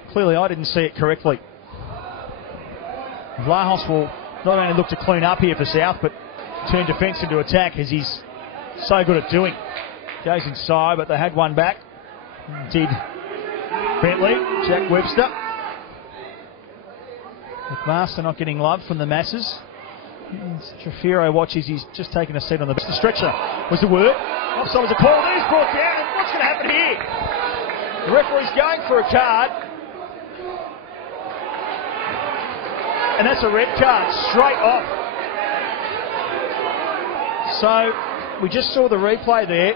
clearly I didn't see it correctly. Vlahos will not only look to clean up here for South, but turn defence into attack, as he's so good at doing. Goes inside, but they had one back. Did Bentleigh, Jack Webster. McMaster not getting love from the masses. Trafiro watches, he's just taken a seat on the stretcher. Was the word. Offside was a call. There's brought down. And what's going to happen here? The referee's going for a card. And that's a red card, straight off. So, we just saw the replay there.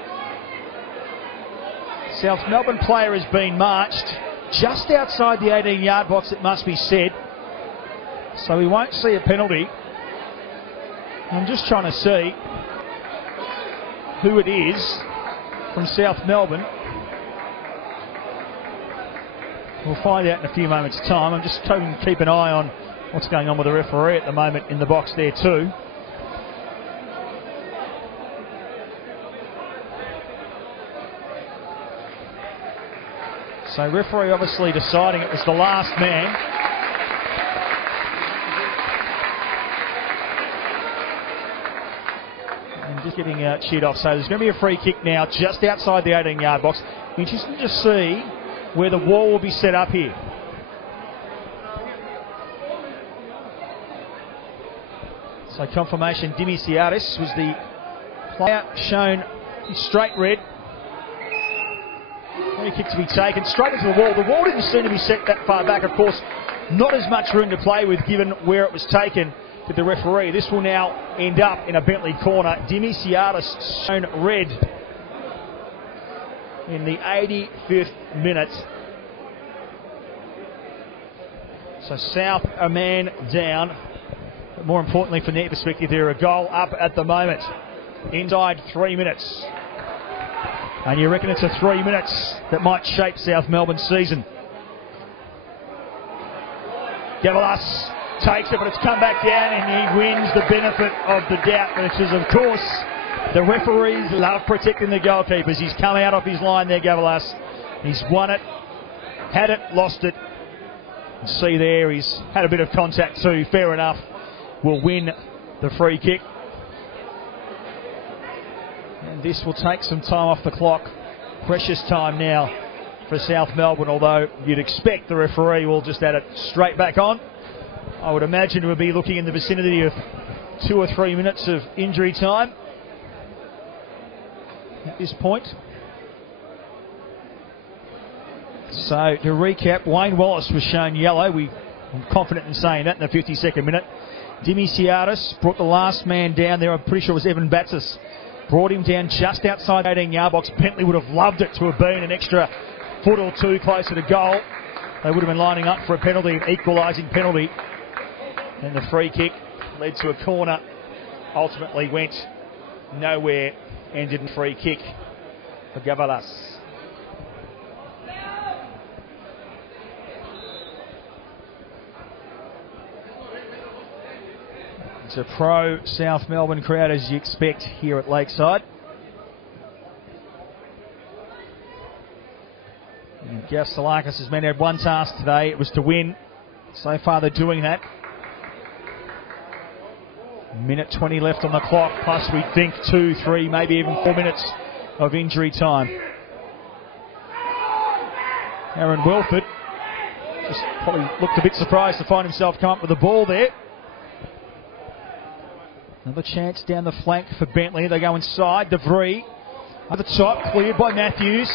South Melbourne player has been marched just outside the 18-yard box, it must be said. So we won't see a penalty. I'm just trying to see who it is from South Melbourne. We'll find out in a few moments' time. I'm just hoping to keep an eye on what's going on with the referee at the moment in the box there too. So referee obviously deciding it was the last man. And just getting cheered off. So there's going to be a free kick now just outside the 18-yard box. Interesting to see where the wall will be set up here. So confirmation, Dimisiaris was the player shown straight red. Free kick to be taken straight into the wall. The wall didn't seem to be set that far back, of course. Not as much room to play with given where it was taken to the referee. This will now end up in a Bentleigh corner. Dimisiaris shown red in the 85th minute. So South a man down. But more importantly from their perspective, they're a goal up at the moment. Inside 3 minutes. And you reckon it's a 3 minutes that might shape South Melbourne's season. Gavalas takes it, but it's come back down and he wins the benefit of the doubt, which is, of course, the referees love protecting the goalkeepers. He's come out off his line there, Gavalas. He's won it, had it, lost it. And see there, he's had a bit of contact too, fair enough. Will win the free kick. And this will take some time off the clock. Precious time now for South Melbourne, although you'd expect the referee will just add it straight back on. I would imagine we'll be looking in the vicinity of 2 or 3 minutes of injury time at this point. So to recap, Wayne Wallace was shown yellow. I'm confident in saying that in the 52nd minute. Dimisiaris brought the last man down there. I'm pretty sure it was Evan Batsis. Brought him down just outside the 18-yard box. Bentleigh would have loved it to have been an extra foot or two closer to goal. They would have been lining up for a penalty, an equalising penalty. And the free kick led to a corner. Ultimately went nowhere, ended in free kick for Gavalas. It's a pro South Melbourne crowd, as you expect here at Lakeside. Gav Salakis' men had one task today. It was to win. So far they're doing that. Minute 20 left on the clock, plus we think 2, 3, maybe even 4 minutes of injury time. Aaron Wilford just probably looked a bit surprised to find himself come up with the ball there. Another chance down the flank for Bentleigh. They go inside. DeVries at the top, cleared by Matthews.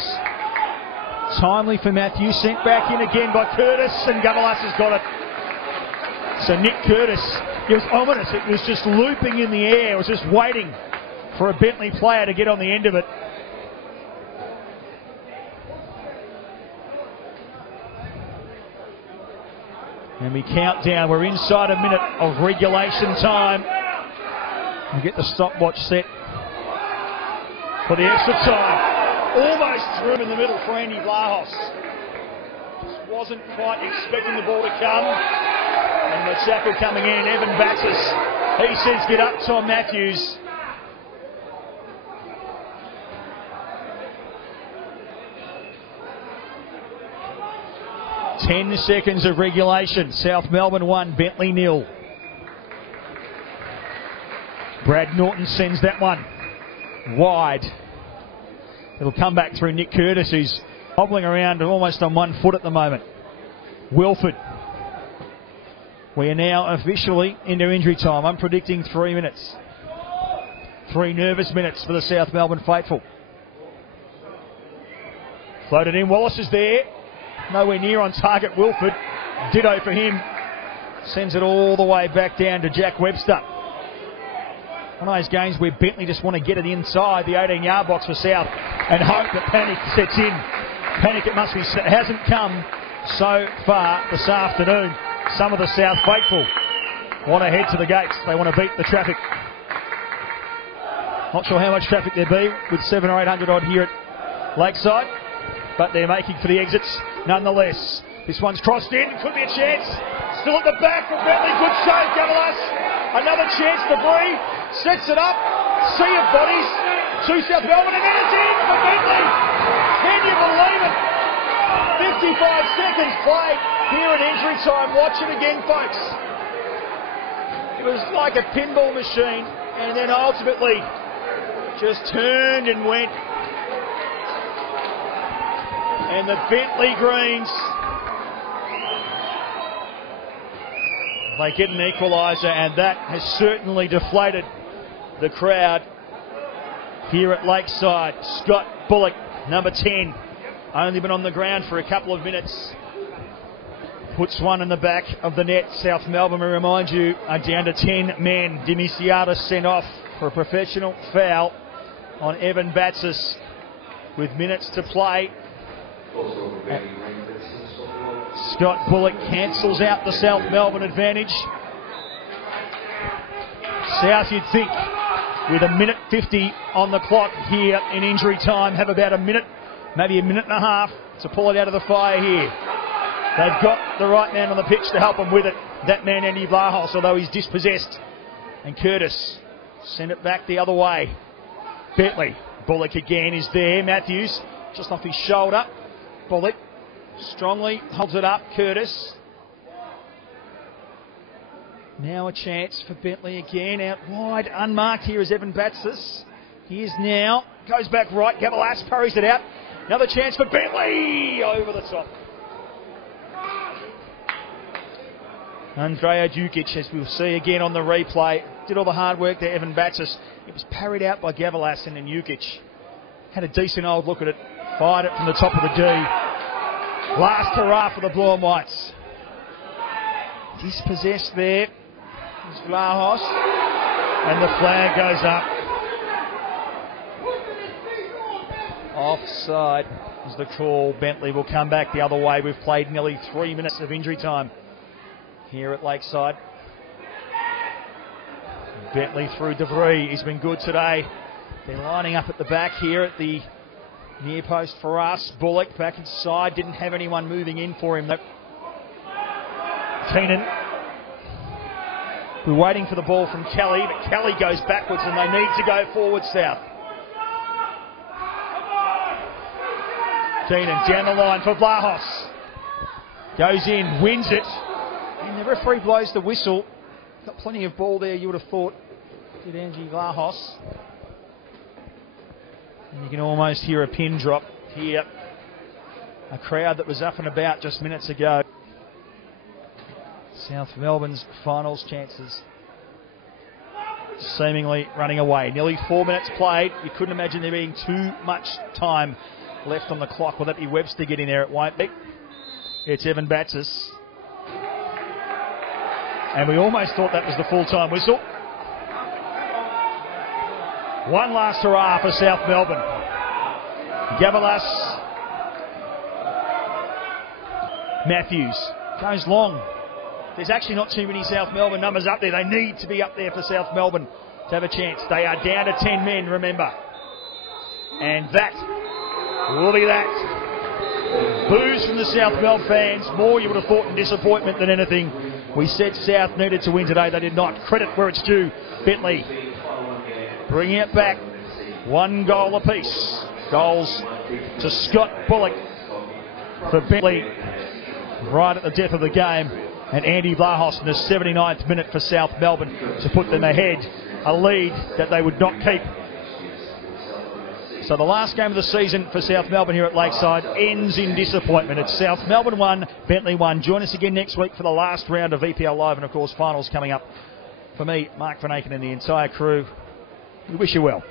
Timely for Matthews, sent back in again by Curtis, and Gavalas has got it. So Nick Curtis, it was ominous. It was just looping in the air. It was just waiting for a Bentleigh player to get on the end of it. And we count down. We're inside a minute of regulation time. We get the stopwatch set for the extra time. Almost room in the middle for Andy Vlahos. Just wasn't quite expecting the ball to come. And the tackle coming in, Evan Batsis. He says, get up, Tom Matthews. Ten seconds of regulation. South Melbourne 1, Bentleigh 0. Brad Norton sends that one wide. It'll come back through Nick Curtis, who's hobbling around almost on 1 foot at the moment. Wilford We are now officially into injury time. I'm predicting 3 minutes. 3 nervous minutes for the South Melbourne faithful. Floated in, Wallace is there. Nowhere near on target, Wilford. Ditto for him. Sends it all the way back down to Jack Webster. One of those games where Bentleigh just want to get it inside the 18-yard box for South and hope that panic sets in. Panic it must be, hasn't come so far this afternoon. Some of the South faithful want to head to the gates. They want to beat the traffic. Not sure how much traffic there be with 700 or 800 odd here at Lakeside, but they're making for the exits nonetheless. This one's crossed in, could be a chance. Still at the back for Bentleigh, good save, Gavalas. Another chance, Debris sets it up. Sea of bodies to South Melbourne, and then it's in for Bentleigh. Can you believe it? 55 seconds played here at injury time. Watch it again, folks. It was like a pinball machine, and then ultimately just turned and went. And the Bentleigh Greens, they get an equaliser, and that has certainly deflated the crowd here at Lakeside. Scott Bullock, number 10, only been on the ground for a couple of minutes. Puts one in the back of the net. South Melbourne, we remind you, are down to 10 men. Dimisiadis sent off for a professional foul on Evan Batsis with minutes to play. Scott Bullock cancels out the South Melbourne advantage. South, you'd think, with a minute 50 on the clock here in injury time, have about a minute, maybe a minute and a half to pull it out of the fire here. They've got the right man on the pitch to help them with it. That man, Andy Vlahos, although he's dispossessed. And Curtis send it back the other way. Bentleigh. Bullock again is there. Matthews just off his shoulder. Bullock strongly holds it up. Curtis. Now a chance for Bentleigh again. Out wide, unmarked here is Evan Batsis. He is now. Goes back right. Gavalas parries it out. Another chance for Bentleigh. Over the top. Andrea Dukic, as we'll see again on the replay, did all the hard work there, Evan Batsis. It was parried out by Gavalas, and then Jukic had a decent old look at it, fired it from the top of the D. Last hurrah for the Blue and Whites. Dispossessed there is Vlahos, and the flag goes up. Offside is the call. Bentleigh will come back the other way. We've played nearly 3 minutes of injury time here at Lakeside. Bentleigh through Debris. He's been good today. They're lining up at the back here at the near post for us. Bullock back inside. Didn't have anyone moving in for him. Keenan. We're waiting for the ball from Kelly, but Kelly goes backwards and they need to go forward South. Keenan down the line for Vlahos. Goes in, wins it. And the referee blows the whistle. Got plenty of ball there, you would have thought, did Angie Vlahos. And you can almost hear a pin drop here. A crowd that was up and about just minutes ago. South Melbourne's finals chances seemingly running away. Nearly 4 minutes played. You couldn't imagine there being too much time left on the clock. Will that be Webster getting there? It won't be. It's Evan Batsis. And we almost thought that was the full-time whistle. One last hurrah for South Melbourne. Gavalas. Matthews goes long. There's actually not too many South Melbourne numbers up there. They need to be up there for South Melbourne to have a chance. They are down to 10 men, remember. And that will be that. Boos from the South Melbourne fans. More, you would have thought, in disappointment than anything. We said South needed to win today. They did not. Credit where it's due. Bentleigh bringing it back. 1 goal apiece. Goals to Scott Bullock for Bentleigh right at the death of the game. And Andy Vlahos in the 79th minute for South Melbourne to put them ahead. A lead that they would not keep. So the last game of the season for South Melbourne here at Lakeside ends in disappointment. It's South Melbourne 1, Bentleigh 1. Join us again next week for the last round of VPL Live and, of course, finals coming up. For me, Mark Van Aken and the entire crew, we wish you well.